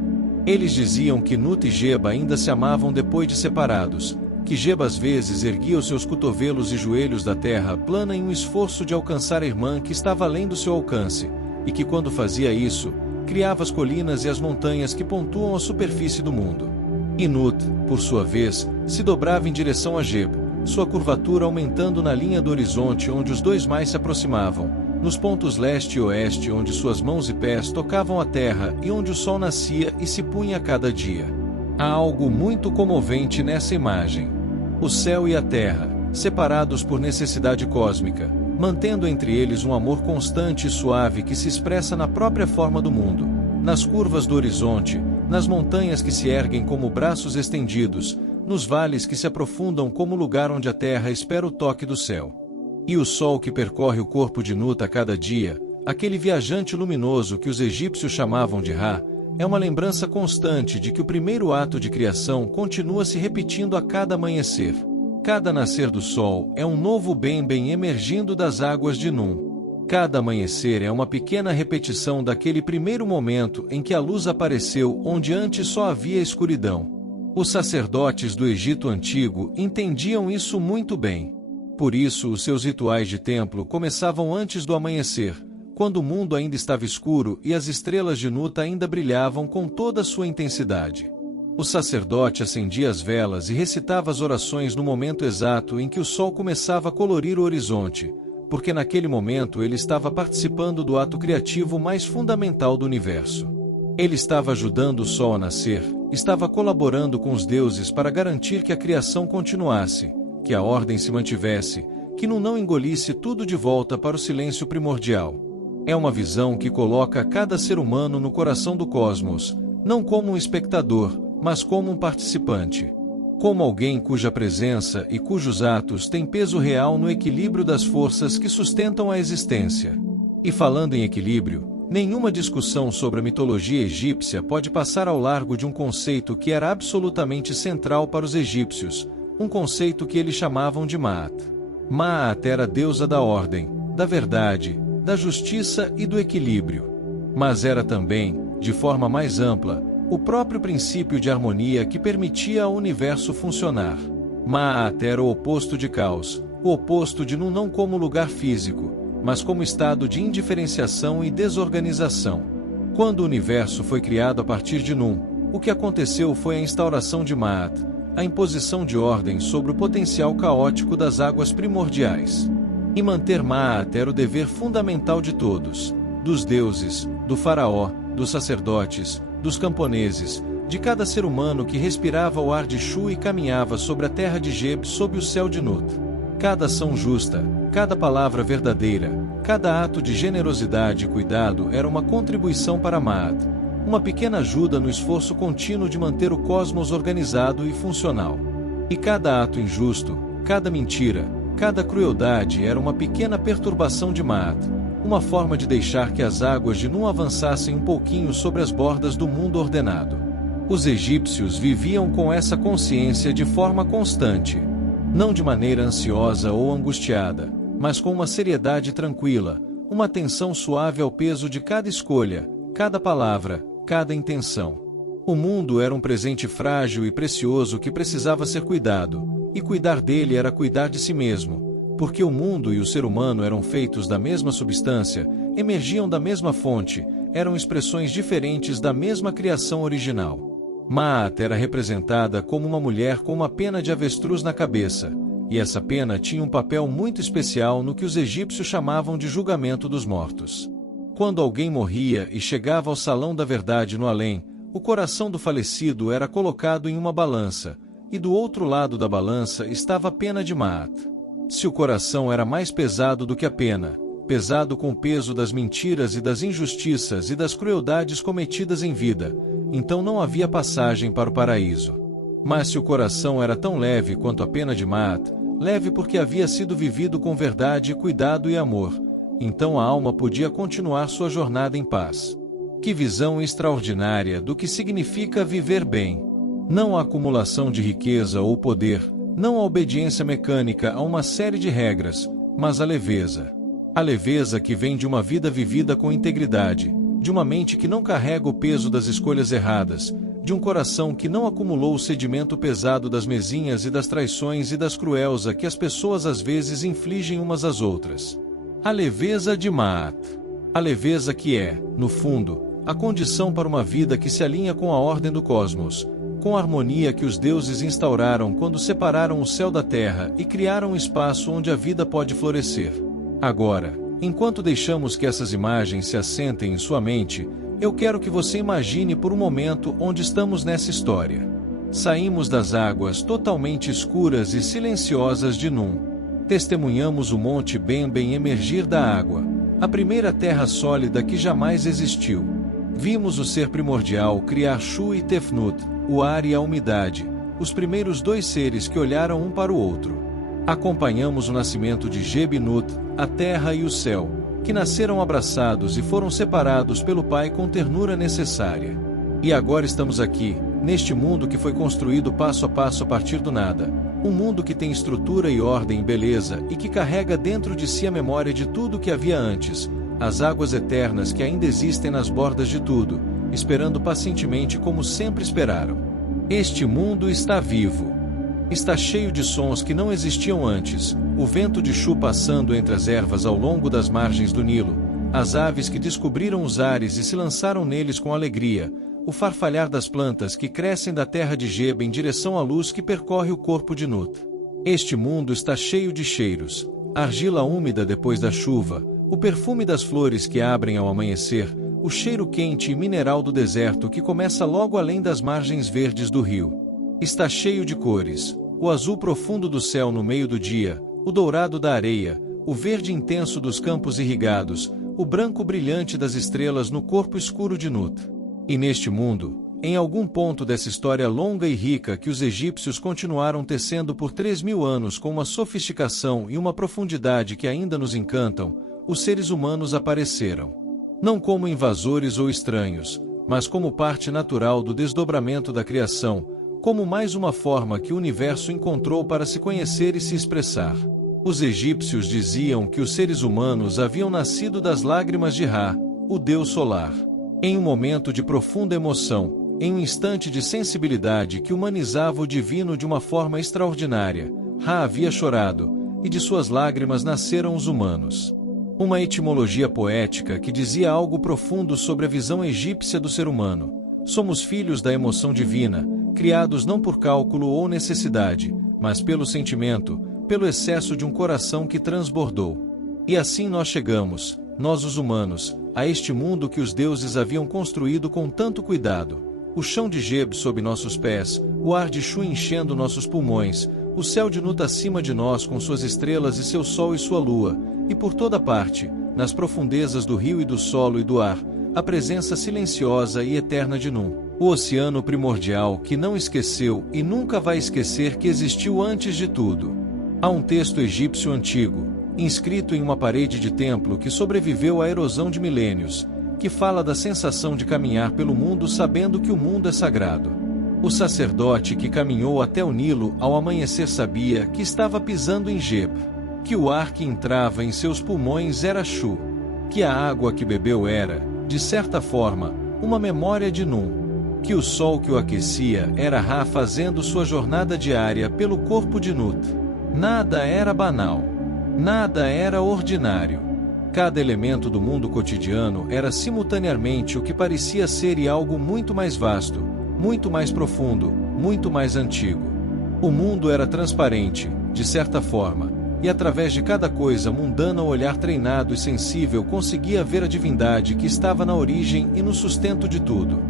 Eles diziam que Nut e Geb ainda se amavam depois de separados, que Geb às vezes erguia os seus cotovelos e joelhos da terra plana em um esforço de alcançar a irmã que estava além do seu alcance, e que quando fazia isso, criava as colinas e as montanhas que pontuam a superfície do mundo. E Nut, por sua vez, se dobrava em direção a Geb, sua curvatura aumentando na linha do horizonte onde os dois mais se aproximavam, nos pontos leste e oeste onde suas mãos e pés tocavam a terra e onde o sol nascia e se punha a cada dia. Há algo muito comovente nessa imagem. O céu e a terra, separados por necessidade cósmica, mantendo entre eles um amor constante e suave que se expressa na própria forma do mundo, nas curvas do horizonte, nas montanhas que se erguem como braços estendidos, nos vales que se aprofundam como lugar onde a terra espera o toque do céu. E o sol que percorre o corpo de Nut a cada dia, aquele viajante luminoso que os egípcios chamavam de Ra, é uma lembrança constante de que o primeiro ato de criação continua se repetindo a cada amanhecer. Cada nascer do sol é um novo bem emergindo das águas de Num. Cada amanhecer é uma pequena repetição daquele primeiro momento em que a luz apareceu onde antes só havia escuridão. Os sacerdotes do Egito Antigo entendiam isso muito bem. Por isso, os seus rituais de templo começavam antes do amanhecer, quando o mundo ainda estava escuro e as estrelas de Nut ainda brilhavam com toda a sua intensidade. O sacerdote acendia as velas e recitava as orações no momento exato em que o sol começava a colorir o horizonte, porque naquele momento ele estava participando do ato criativo mais fundamental do universo. Ele estava ajudando o sol a nascer, estava colaborando com os deuses para garantir que a criação continuasse, que a ordem se mantivesse, que Num não engolisse tudo de volta para o silêncio primordial. É uma visão que coloca cada ser humano no coração do cosmos, não como um espectador, mas como um participante. Como alguém cuja presença e cujos atos têm peso real no equilíbrio das forças que sustentam a existência. E falando em equilíbrio, nenhuma discussão sobre a mitologia egípcia pode passar ao largo de um conceito que era absolutamente central para os egípcios, um conceito que eles chamavam de Maat. Maat era a deusa da ordem, da verdade, da justiça e do equilíbrio. Mas era também, de forma mais ampla, o próprio princípio de harmonia que permitia ao universo funcionar. Maat era o oposto de caos, o oposto de Num não como lugar físico, mas como estado de indiferenciação e desorganização. Quando o universo foi criado a partir de Num, o que aconteceu foi a instauração de Maat, a imposição de ordem sobre o potencial caótico das águas primordiais. E manter Maat era o dever fundamental de todos, dos deuses, do faraó, dos sacerdotes, dos camponeses, de cada ser humano que respirava o ar de Shu e caminhava sobre a terra de Geb sob o céu de Nut. Cada ação justa, cada palavra verdadeira, cada ato de generosidade e cuidado era uma contribuição para Maat, uma pequena ajuda no esforço contínuo de manter o cosmos organizado e funcional. E cada ato injusto, cada mentira, cada crueldade era uma pequena perturbação de Maat, uma forma de deixar que as águas de Num avançassem um pouquinho sobre as bordas do mundo ordenado. Os egípcios viviam com essa consciência de forma constante, não de maneira ansiosa ou angustiada, mas com uma seriedade tranquila, uma atenção suave ao peso de cada escolha, cada palavra, cada intenção. O mundo era um presente frágil e precioso que precisava ser cuidado, e cuidar dele era cuidar de si mesmo, porque o mundo e o ser humano eram feitos da mesma substância, emergiam da mesma fonte, eram expressões diferentes da mesma criação original. Maat era representada como uma mulher com uma pena de avestruz na cabeça, e essa pena tinha um papel muito especial no que os egípcios chamavam de julgamento dos mortos. Quando alguém morria e chegava ao salão da verdade no além, o coração do falecido era colocado em uma balança, e do outro lado da balança estava a pena de Maat. Se o coração era mais pesado do que a pena, pesado com o peso das mentiras e das injustiças e das crueldades cometidas em vida, então não havia passagem para o paraíso. Mas se o coração era tão leve quanto a pena de Maat, leve porque havia sido vivido com verdade, cuidado e amor, então a alma podia continuar sua jornada em paz. Que visão extraordinária do que significa viver bem! Não a acumulação de riqueza ou poder, não a obediência mecânica a uma série de regras, mas a leveza. A leveza que vem de uma vida vivida com integridade, de uma mente que não carrega o peso das escolhas erradas, de um coração que não acumulou o sedimento pesado das mezinhas e das traições e das cruelzas que as pessoas às vezes infligem umas às outras. A leveza de Maat. A leveza que é, no fundo, a condição para uma vida que se alinha com a ordem do cosmos, com a harmonia que os deuses instauraram quando separaram o céu da terra e criaram um espaço onde a vida pode florescer. Agora, enquanto deixamos que essas imagens se assentem em sua mente, eu quero que você imagine por um momento onde estamos nessa história. Saímos das águas totalmente escuras e silenciosas de Num. Testemunhamos o Monte Bemben emergir da água, a primeira terra sólida que jamais existiu. Vimos o ser primordial criar Shu e Tefnut, o ar e a umidade, os primeiros dois seres que olharam um para o outro. Acompanhamos o nascimento de Jebinut, a terra e o céu, que nasceram abraçados e foram separados pelo Pai com ternura necessária. E agora estamos aqui, neste mundo que foi construído passo a passo a partir do nada, um mundo que tem estrutura e ordem e beleza e que carrega dentro de si a memória de tudo o que havia antes, as águas eternas que ainda existem nas bordas de tudo, esperando pacientemente como sempre esperaram. Este mundo está vivo. Está cheio de sons que não existiam antes, o vento de Shu passando entre as ervas ao longo das margens do Nilo, as aves que descobriram os ares e se lançaram neles com alegria, o farfalhar das plantas que crescem da terra de Geba em direção à luz que percorre o corpo de Nut. Este mundo está cheio de cheiros, argila úmida depois da chuva, o perfume das flores que abrem ao amanhecer, o cheiro quente e mineral do deserto que começa logo além das margens verdes do rio. Está cheio de cores, o azul profundo do céu no meio do dia, o dourado da areia, o verde intenso dos campos irrigados, o branco brilhante das estrelas no corpo escuro de Nut. E neste mundo, em algum ponto dessa história longa e rica que os egípcios continuaram tecendo por 3.000 anos com uma sofisticação e uma profundidade que ainda nos encantam, os seres humanos apareceram. Não como invasores ou estranhos, mas como parte natural do desdobramento da criação, como mais uma forma que o universo encontrou para se conhecer e se expressar. Os egípcios diziam que os seres humanos haviam nascido das lágrimas de Ra, o deus solar. Em um momento de profunda emoção, em um instante de sensibilidade que humanizava o divino de uma forma extraordinária, Ra havia chorado, e de suas lágrimas nasceram os humanos. Uma etimologia poética que dizia algo profundo sobre a visão egípcia do ser humano. Somos filhos da emoção divina, criados não por cálculo ou necessidade, mas pelo sentimento, pelo excesso de um coração que transbordou. E assim nós chegamos, nós os humanos, a este mundo que os deuses haviam construído com tanto cuidado. O chão de Geb sob nossos pés, o ar de Shu enchendo nossos pulmões, o céu de Nut acima de nós com suas estrelas e seu sol e sua lua, e por toda parte, nas profundezas do rio e do solo e do ar, a presença silenciosa e eterna de Num, o oceano primordial que não esqueceu e nunca vai esquecer que existiu antes de tudo. Há um texto egípcio antigo, inscrito em uma parede de templo que sobreviveu à erosão de milênios, que fala da sensação de caminhar pelo mundo sabendo que o mundo é sagrado. O sacerdote que caminhou até o Nilo ao amanhecer sabia que estava pisando em Geb, que o ar que entrava em seus pulmões era Shu, que a água que bebeu era, de certa forma, uma memória de Num, que o sol que o aquecia era Ra fazendo sua jornada diária pelo corpo de Nut. Nada era banal. Nada era ordinário. Cada elemento do mundo cotidiano era simultaneamente o que parecia ser e algo muito mais vasto, muito mais profundo, muito mais antigo. O mundo era transparente, de certa forma, e através de cada coisa mundana o olhar treinado e sensível conseguia ver a divindade que estava na origem e no sustento de tudo.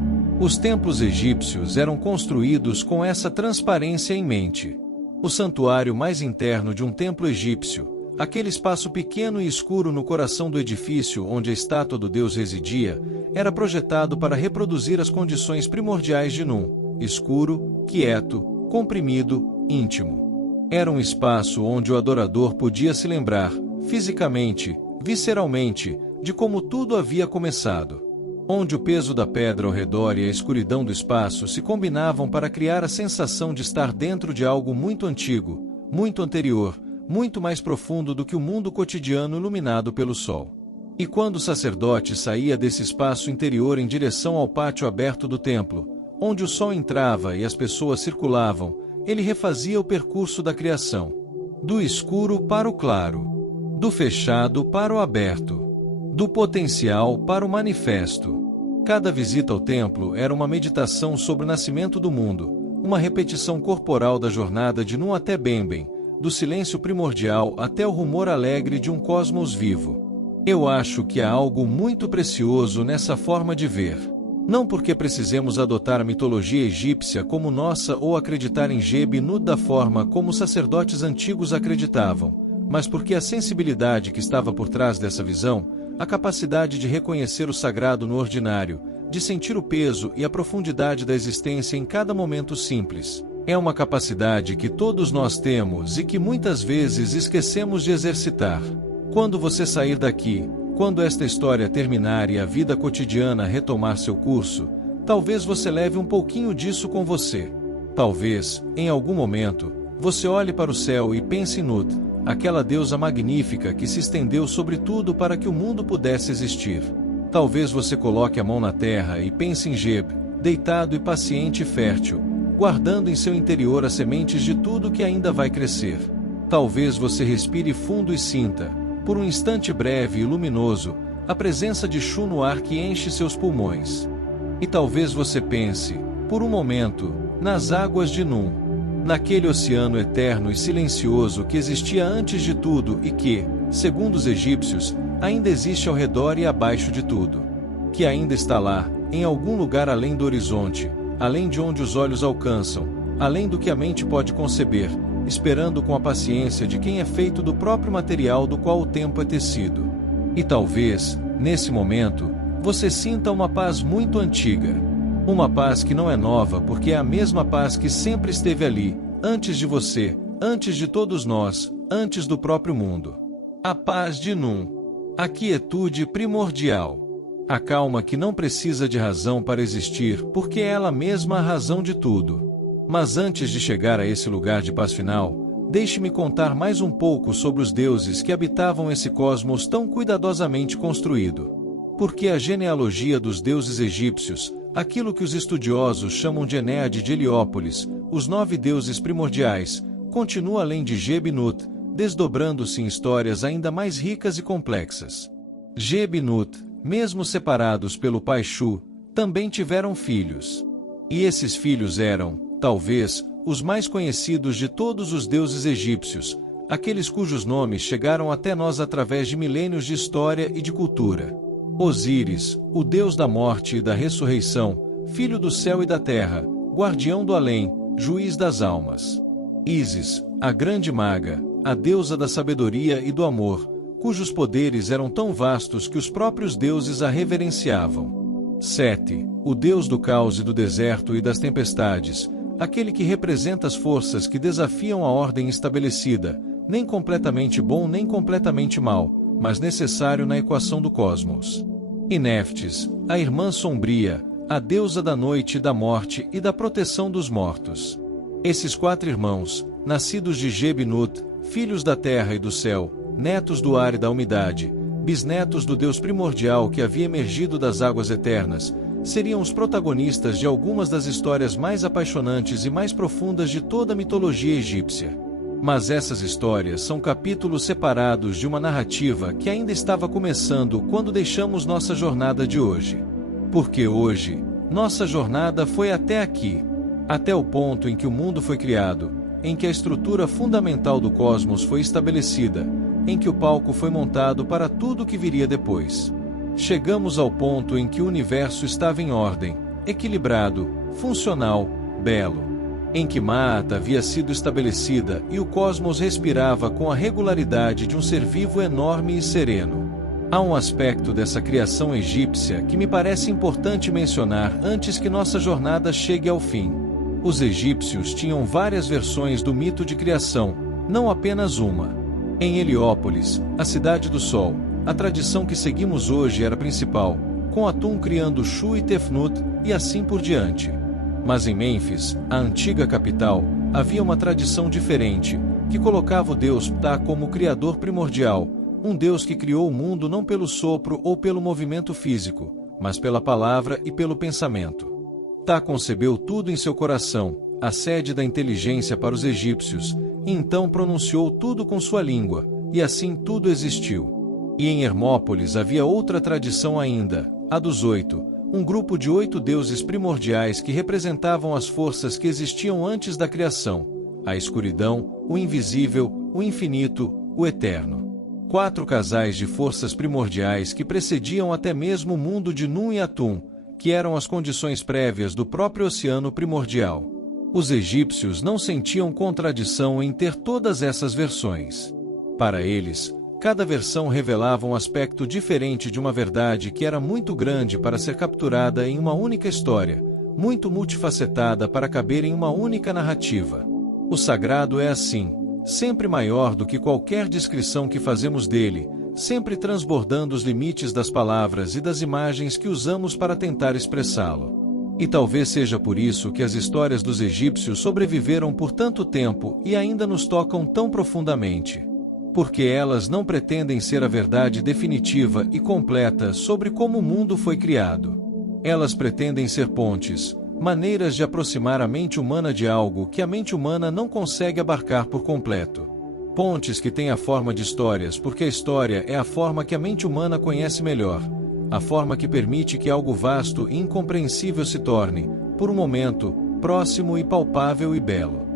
Os templos egípcios eram construídos com essa transparência em mente. O santuário mais interno de um templo egípcio, aquele espaço pequeno e escuro no coração do edifício onde a estátua do deus residia, era projetado para reproduzir as condições primordiais de Num: escuro, quieto, comprimido, íntimo. Era um espaço onde o adorador podia se lembrar, fisicamente, visceralmente, de como tudo havia começado. Onde o peso da pedra ao redor e a escuridão do espaço se combinavam para criar a sensação de estar dentro de algo muito antigo, muito anterior, muito mais profundo do que o mundo cotidiano iluminado pelo sol. E quando o sacerdote saía desse espaço interior em direção ao pátio aberto do templo, onde o sol entrava e as pessoas circulavam, ele refazia o percurso da criação. Do escuro para o claro, do fechado para o aberto, do potencial para o manifesto. Cada visita ao templo era uma meditação sobre o nascimento do mundo, uma repetição corporal da jornada de Num até Bemben, do silêncio primordial até o rumor alegre de um cosmos vivo. Eu acho que há algo muito precioso nessa forma de ver. Não porque precisemos adotar a mitologia egípcia como nossa ou acreditar em Geb-Nut da forma como os sacerdotes antigos acreditavam, mas porque a sensibilidade que estava por trás dessa visão, a capacidade de reconhecer o sagrado no ordinário, de sentir o peso e a profundidade da existência em cada momento simples, é uma capacidade que todos nós temos e que muitas vezes esquecemos de exercitar. Quando você sair daqui, quando esta história terminar e a vida cotidiana retomar seu curso, talvez você leve um pouquinho disso com você. Talvez, em algum momento, você olhe para o céu e pense em Nut, aquela deusa magnífica que se estendeu sobre tudo para que o mundo pudesse existir. Talvez você coloque a mão na terra e pense em Geb, deitado e paciente e fértil, guardando em seu interior as sementes de tudo que ainda vai crescer. Talvez você respire fundo e sinta, por um instante breve e luminoso, a presença de Shu no ar que enche seus pulmões. E talvez você pense, por um momento, nas águas de Nun, naquele oceano eterno e silencioso que existia antes de tudo e que, segundo os egípcios, ainda existe ao redor e abaixo de tudo. Que ainda está lá, em algum lugar além do horizonte, além de onde os olhos alcançam, além do que a mente pode conceber, esperando com a paciência de quem é feito do próprio material do qual o tempo é tecido. E talvez, nesse momento, você sinta uma paz muito antiga. Uma paz que não é nova porque é a mesma paz que sempre esteve ali, antes de você, antes de todos nós, antes do próprio mundo. A paz de Nun. A quietude primordial. A calma que não precisa de razão para existir porque é ela mesma a razão de tudo. Mas antes de chegar a esse lugar de paz final, deixe-me contar mais um pouco sobre os deuses que habitavam esse cosmos tão cuidadosamente construído. Porque a genealogia dos deuses egípcios, aquilo que os estudiosos chamam de Enéade de Heliópolis, os 9 deuses primordiais, continua além de Geb-Nut, desdobrando-se em histórias ainda mais ricas e complexas. Geb-Nut, mesmo separados pelo pai Shu, também tiveram filhos. E esses filhos eram, talvez, os mais conhecidos de todos os deuses egípcios, aqueles cujos nomes chegaram até nós através de milênios de história e de cultura. Osíris, o deus da morte e da ressurreição, filho do céu e da terra, guardião do além, juiz das almas. Ísis, a grande maga, a deusa da sabedoria e do amor, cujos poderes eram tão vastos que os próprios deuses a reverenciavam. Sete, o deus do caos e do deserto e das tempestades, aquele que representa as forças que desafiam a ordem estabelecida, nem completamente bom nem completamente mal, mas necessário na equação do cosmos. E Neftis, a irmã sombria, a deusa da noite, da morte e da proteção dos mortos. Esses 4 irmãos, nascidos de Geb-Nut, filhos da terra e do céu, netos do ar e da umidade, bisnetos do Deus primordial que havia emergido das águas eternas, seriam os protagonistas de algumas das histórias mais apaixonantes e mais profundas de toda a mitologia egípcia. Mas essas histórias são capítulos separados de uma narrativa que ainda estava começando quando deixamos nossa jornada de hoje. Porque hoje, nossa jornada foi até aqui, até o ponto em que o mundo foi criado, em que a estrutura fundamental do cosmos foi estabelecida, em que o palco foi montado para tudo o que viria depois. Chegamos ao ponto em que o universo estava em ordem, equilibrado, funcional, belo. Em que Maat havia sido estabelecida e o cosmos respirava com a regularidade de um ser vivo enorme e sereno. Há um aspecto dessa criação egípcia que me parece importante mencionar antes que nossa jornada chegue ao fim. Os egípcios tinham várias versões do mito de criação, não apenas uma. Em Heliópolis, a cidade do sol, a tradição que seguimos hoje era principal, com Atum criando Shu e Tefnut, e assim por diante. Mas em Mênfis, a antiga capital, havia uma tradição diferente, que colocava o deus Ptah como o criador primordial, um deus que criou o mundo não pelo sopro ou pelo movimento físico, mas pela palavra e pelo pensamento. Ptah concebeu tudo em seu coração, a sede da inteligência para os egípcios, e então pronunciou tudo com sua língua, e assim tudo existiu. E em Hermópolis havia outra tradição ainda, a dos 8, um grupo de 8 deuses primordiais que representavam as forças que existiam antes da criação, a escuridão, o invisível, o infinito, o eterno. 4 casais de forças primordiais que precediam até mesmo o mundo de Nun e Atum, que eram as condições prévias do próprio oceano primordial. Os egípcios não sentiam contradição em ter todas essas versões. Para eles, cada versão revelava um aspecto diferente de uma verdade que era muito grande para ser capturada em uma única história, muito multifacetada para caber em uma única narrativa. O sagrado é assim, sempre maior do que qualquer descrição que fazemos dele, sempre transbordando os limites das palavras e das imagens que usamos para tentar expressá-lo. E talvez seja por isso que as histórias dos egípcios sobreviveram por tanto tempo e ainda nos tocam tão profundamente. Porque elas não pretendem ser a verdade definitiva e completa sobre como o mundo foi criado. Elas pretendem ser pontes, maneiras de aproximar a mente humana de algo que a mente humana não consegue abarcar por completo. Pontes que têm a forma de histórias porque a história é a forma que a mente humana conhece melhor. A forma que permite que algo vasto e incompreensível se torne, por um momento, próximo e palpável e belo.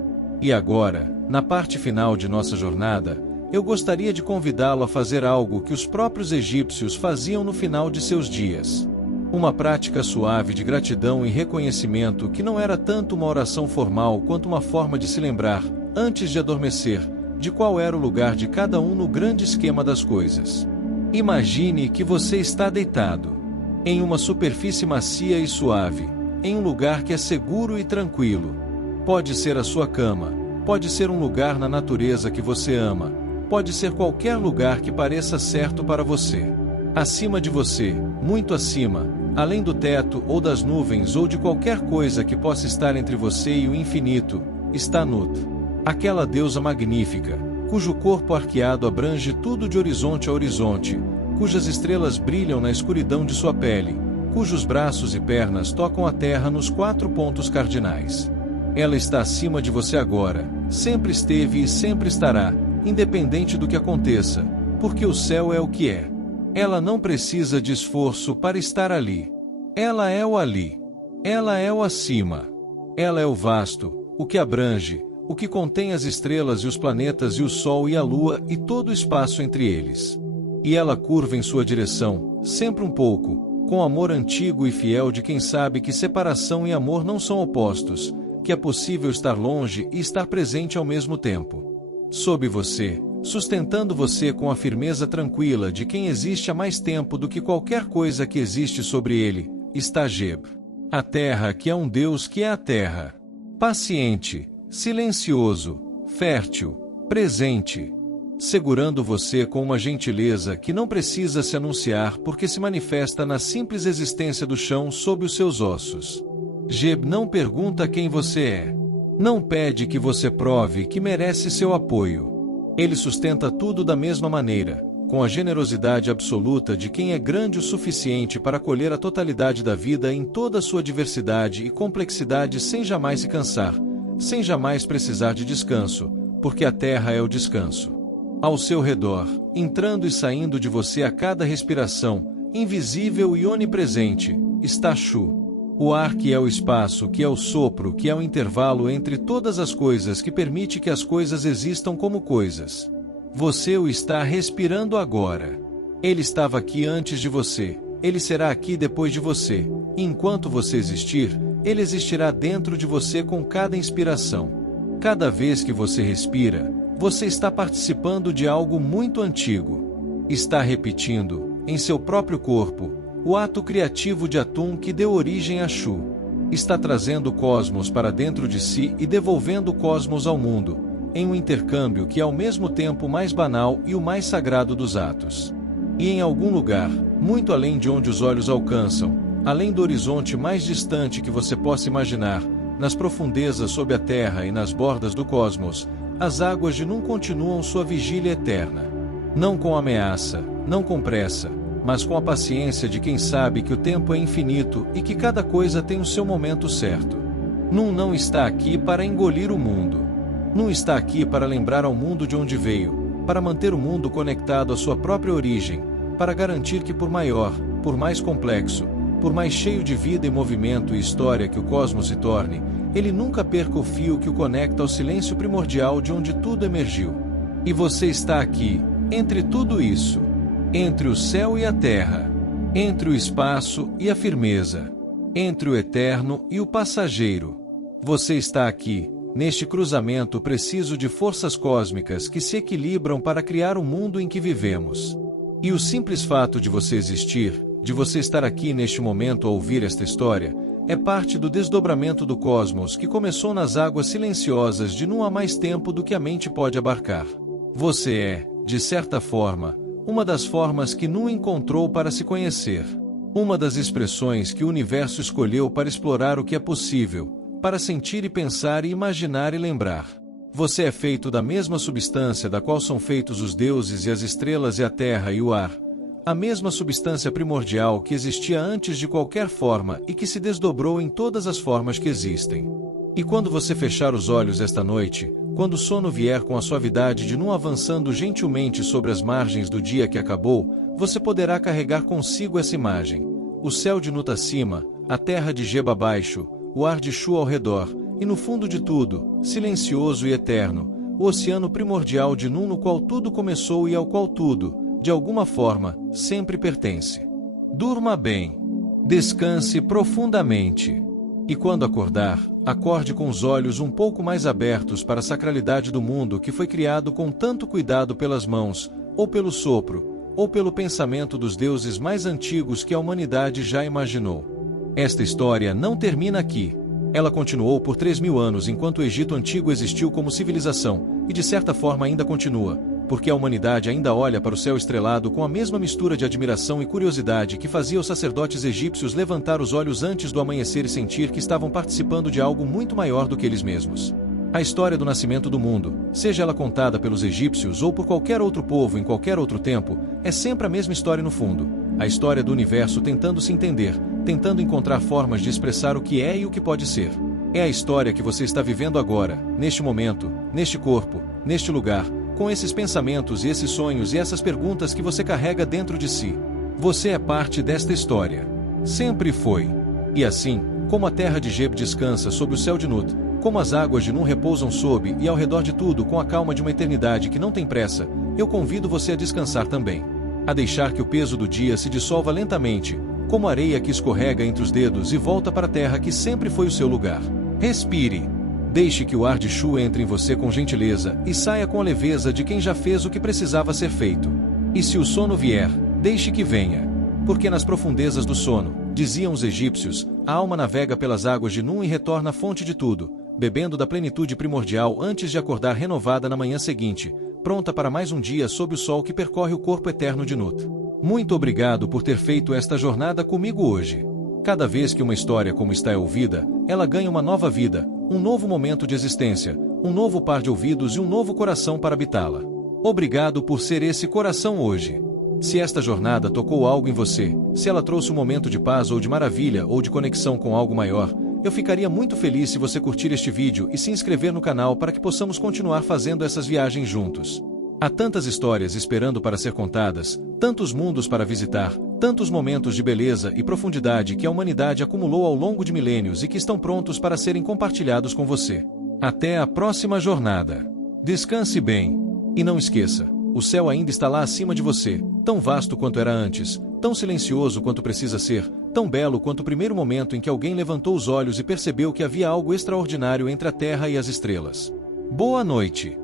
E agora, na parte final de nossa jornada, eu gostaria de convidá-lo a fazer algo que os próprios egípcios faziam no final de seus dias. Uma prática suave de gratidão e reconhecimento que não era tanto uma oração formal quanto uma forma de se lembrar, antes de adormecer, de qual era o lugar de cada um no grande esquema das coisas. Imagine que você está deitado em uma superfície macia e suave, em um lugar que é seguro e tranquilo. Pode ser a sua cama, pode ser um lugar na natureza que você ama, pode ser qualquer lugar que pareça certo para você. Acima de você, muito acima, além do teto ou das nuvens ou de qualquer coisa que possa estar entre você e o infinito, está Nut, aquela deusa magnífica, cujo corpo arqueado abrange tudo de horizonte a horizonte, cujas estrelas brilham na escuridão de sua pele, cujos braços e pernas tocam a terra nos 4 pontos cardinais. Ela está acima de você agora, sempre esteve e sempre estará, independente do que aconteça, porque o céu é o que é. Ela não precisa de esforço para estar ali. Ela é o ali. Ela é o acima. Ela é o vasto, o que abrange, o que contém as estrelas e os planetas e o Sol e a Lua e todo o espaço entre eles. E ela curva em sua direção, sempre um pouco, com amor antigo e fiel de quem sabe que separação e amor não são opostos, que é possível estar longe e estar presente ao mesmo tempo. Sob você, sustentando você com a firmeza tranquila de quem existe há mais tempo do que qualquer coisa que existe sobre ele, está Geb. A terra que é um Deus que é a terra. Paciente, silencioso, fértil, presente, segurando você com uma gentileza que não precisa se anunciar porque se manifesta na simples existência do chão sob os seus ossos. Geb não pergunta quem você é. Não pede que você prove que merece seu apoio. Ele sustenta tudo da mesma maneira, com a generosidade absoluta de quem é grande o suficiente para acolher a totalidade da vida em toda a sua diversidade e complexidade sem jamais se cansar, sem jamais precisar de descanso, porque a terra é o descanso. Ao seu redor, entrando e saindo de você a cada respiração, invisível e onipresente, está Shu. O ar que é o espaço, que é o sopro, que é o intervalo entre todas as coisas que permite que as coisas existam como coisas. Você o está respirando agora. Ele estava aqui antes de você, ele será aqui depois de você, e enquanto você existir, ele existirá dentro de você com cada inspiração. Cada vez que você respira, você está participando de algo muito antigo. Está repetindo, em seu próprio corpo, o ato criativo de Atum que deu origem a Shu. Está trazendo o cosmos para dentro de si e devolvendo o cosmos ao mundo, em um intercâmbio que é ao mesmo tempo o mais banal e o mais sagrado dos atos. E em algum lugar, muito além de onde os olhos alcançam, além do horizonte mais distante que você possa imaginar, nas profundezas sob a terra e nas bordas do cosmos, as águas de Nun continuam sua vigília eterna. Não com ameaça, não com pressa, mas com a paciência de quem sabe que o tempo é infinito e que cada coisa tem o seu momento certo. Nun não está aqui para engolir o mundo. Nun está aqui para lembrar ao mundo de onde veio, para manter o mundo conectado à sua própria origem, para garantir que por maior, por mais complexo, por mais cheio de vida e movimento e história que o cosmos se torne, ele nunca perca o fio que o conecta ao silêncio primordial de onde tudo emergiu. E você está aqui, entre tudo isso. Entre o céu e a terra, entre o espaço e a firmeza, entre o eterno e o passageiro. Você está aqui, neste cruzamento preciso de forças cósmicas que se equilibram para criar o mundo em que vivemos. E o simples fato de você existir, de você estar aqui neste momento a ouvir esta história, é parte do desdobramento do cosmos que começou nas águas silenciosas de não há mais tempo do que a mente pode abarcar. Você é, de certa forma, uma das formas que Nu encontrou para se conhecer. Uma das expressões que o universo escolheu para explorar o que é possível, para sentir e pensar e imaginar e lembrar. Você é feito da mesma substância da qual são feitos os deuses e as estrelas e a terra e o ar. A mesma substância primordial que existia antes de qualquer forma e que se desdobrou em todas as formas que existem. E quando você fechar os olhos esta noite, quando o sono vier com a suavidade de Nu avançando gentilmente sobre as margens do dia que acabou, você poderá carregar consigo essa imagem. O céu de Nut acima, a terra de Geba abaixo, o ar de Shu ao redor, e no fundo de tudo, silencioso e eterno, o oceano primordial de Nu no qual tudo começou e ao qual tudo, de alguma forma, sempre pertence. Durma bem. Descanse profundamente. E quando acordar, acorde com os olhos um pouco mais abertos para a sacralidade do mundo que foi criado com tanto cuidado pelas mãos, ou pelo sopro, ou pelo pensamento dos deuses mais antigos que a humanidade já imaginou. Esta história não termina aqui. Ela continuou por 3.000 anos enquanto o Egito Antigo existiu como civilização, e de certa forma ainda continua, porque a humanidade ainda olha para o céu estrelado com a mesma mistura de admiração e curiosidade que fazia os sacerdotes egípcios levantar os olhos antes do amanhecer e sentir que estavam participando de algo muito maior do que eles mesmos. A história do nascimento do mundo, seja ela contada pelos egípcios ou por qualquer outro povo em qualquer outro tempo, é sempre a mesma história no fundo. A história do universo tentando se entender, tentando encontrar formas de expressar o que é e o que pode ser. É a história que você está vivendo agora, neste momento, neste corpo, neste lugar, com esses pensamentos e esses sonhos e essas perguntas que você carrega dentro de si. Você é parte desta história. Sempre foi. E assim, como a terra de Geb descansa sob o céu de Nut, como as águas de Nu repousam sob e ao redor de tudo com a calma de uma eternidade que não tem pressa, eu convido você a descansar também. A deixar que o peso do dia se dissolva lentamente, como areia que escorrega entre os dedos e volta para a terra que sempre foi o seu lugar. Respire. Deixe que o ar de Shu entre em você com gentileza e saia com a leveza de quem já fez o que precisava ser feito. E se o sono vier, deixe que venha. Porque nas profundezas do sono, diziam os egípcios, a alma navega pelas águas de Nu e retorna à fonte de tudo, bebendo da plenitude primordial antes de acordar renovada na manhã seguinte, pronta para mais um dia sob o sol que percorre o corpo eterno de Nut. Muito obrigado por ter feito esta jornada comigo hoje. Cada vez que uma história como esta é ouvida, ela ganha uma nova vida, um novo momento de existência, um novo par de ouvidos e um novo coração para habitá-la. Obrigado por ser esse coração hoje. Se esta jornada tocou algo em você, se ela trouxe um momento de paz ou de maravilha ou de conexão com algo maior, eu ficaria muito feliz se você curtir este vídeo e se inscrever no canal para que possamos continuar fazendo essas viagens juntos. Há tantas histórias esperando para ser contadas, tantos mundos para visitar, tantos momentos de beleza e profundidade que a humanidade acumulou ao longo de milênios e que estão prontos para serem compartilhados com você. Até a próxima jornada. Descanse bem. E não esqueça, o céu ainda está lá acima de você, tão vasto quanto era antes, tão silencioso quanto precisa ser, tão belo quanto o primeiro momento em que alguém levantou os olhos e percebeu que havia algo extraordinário entre a terra e as estrelas. Boa noite.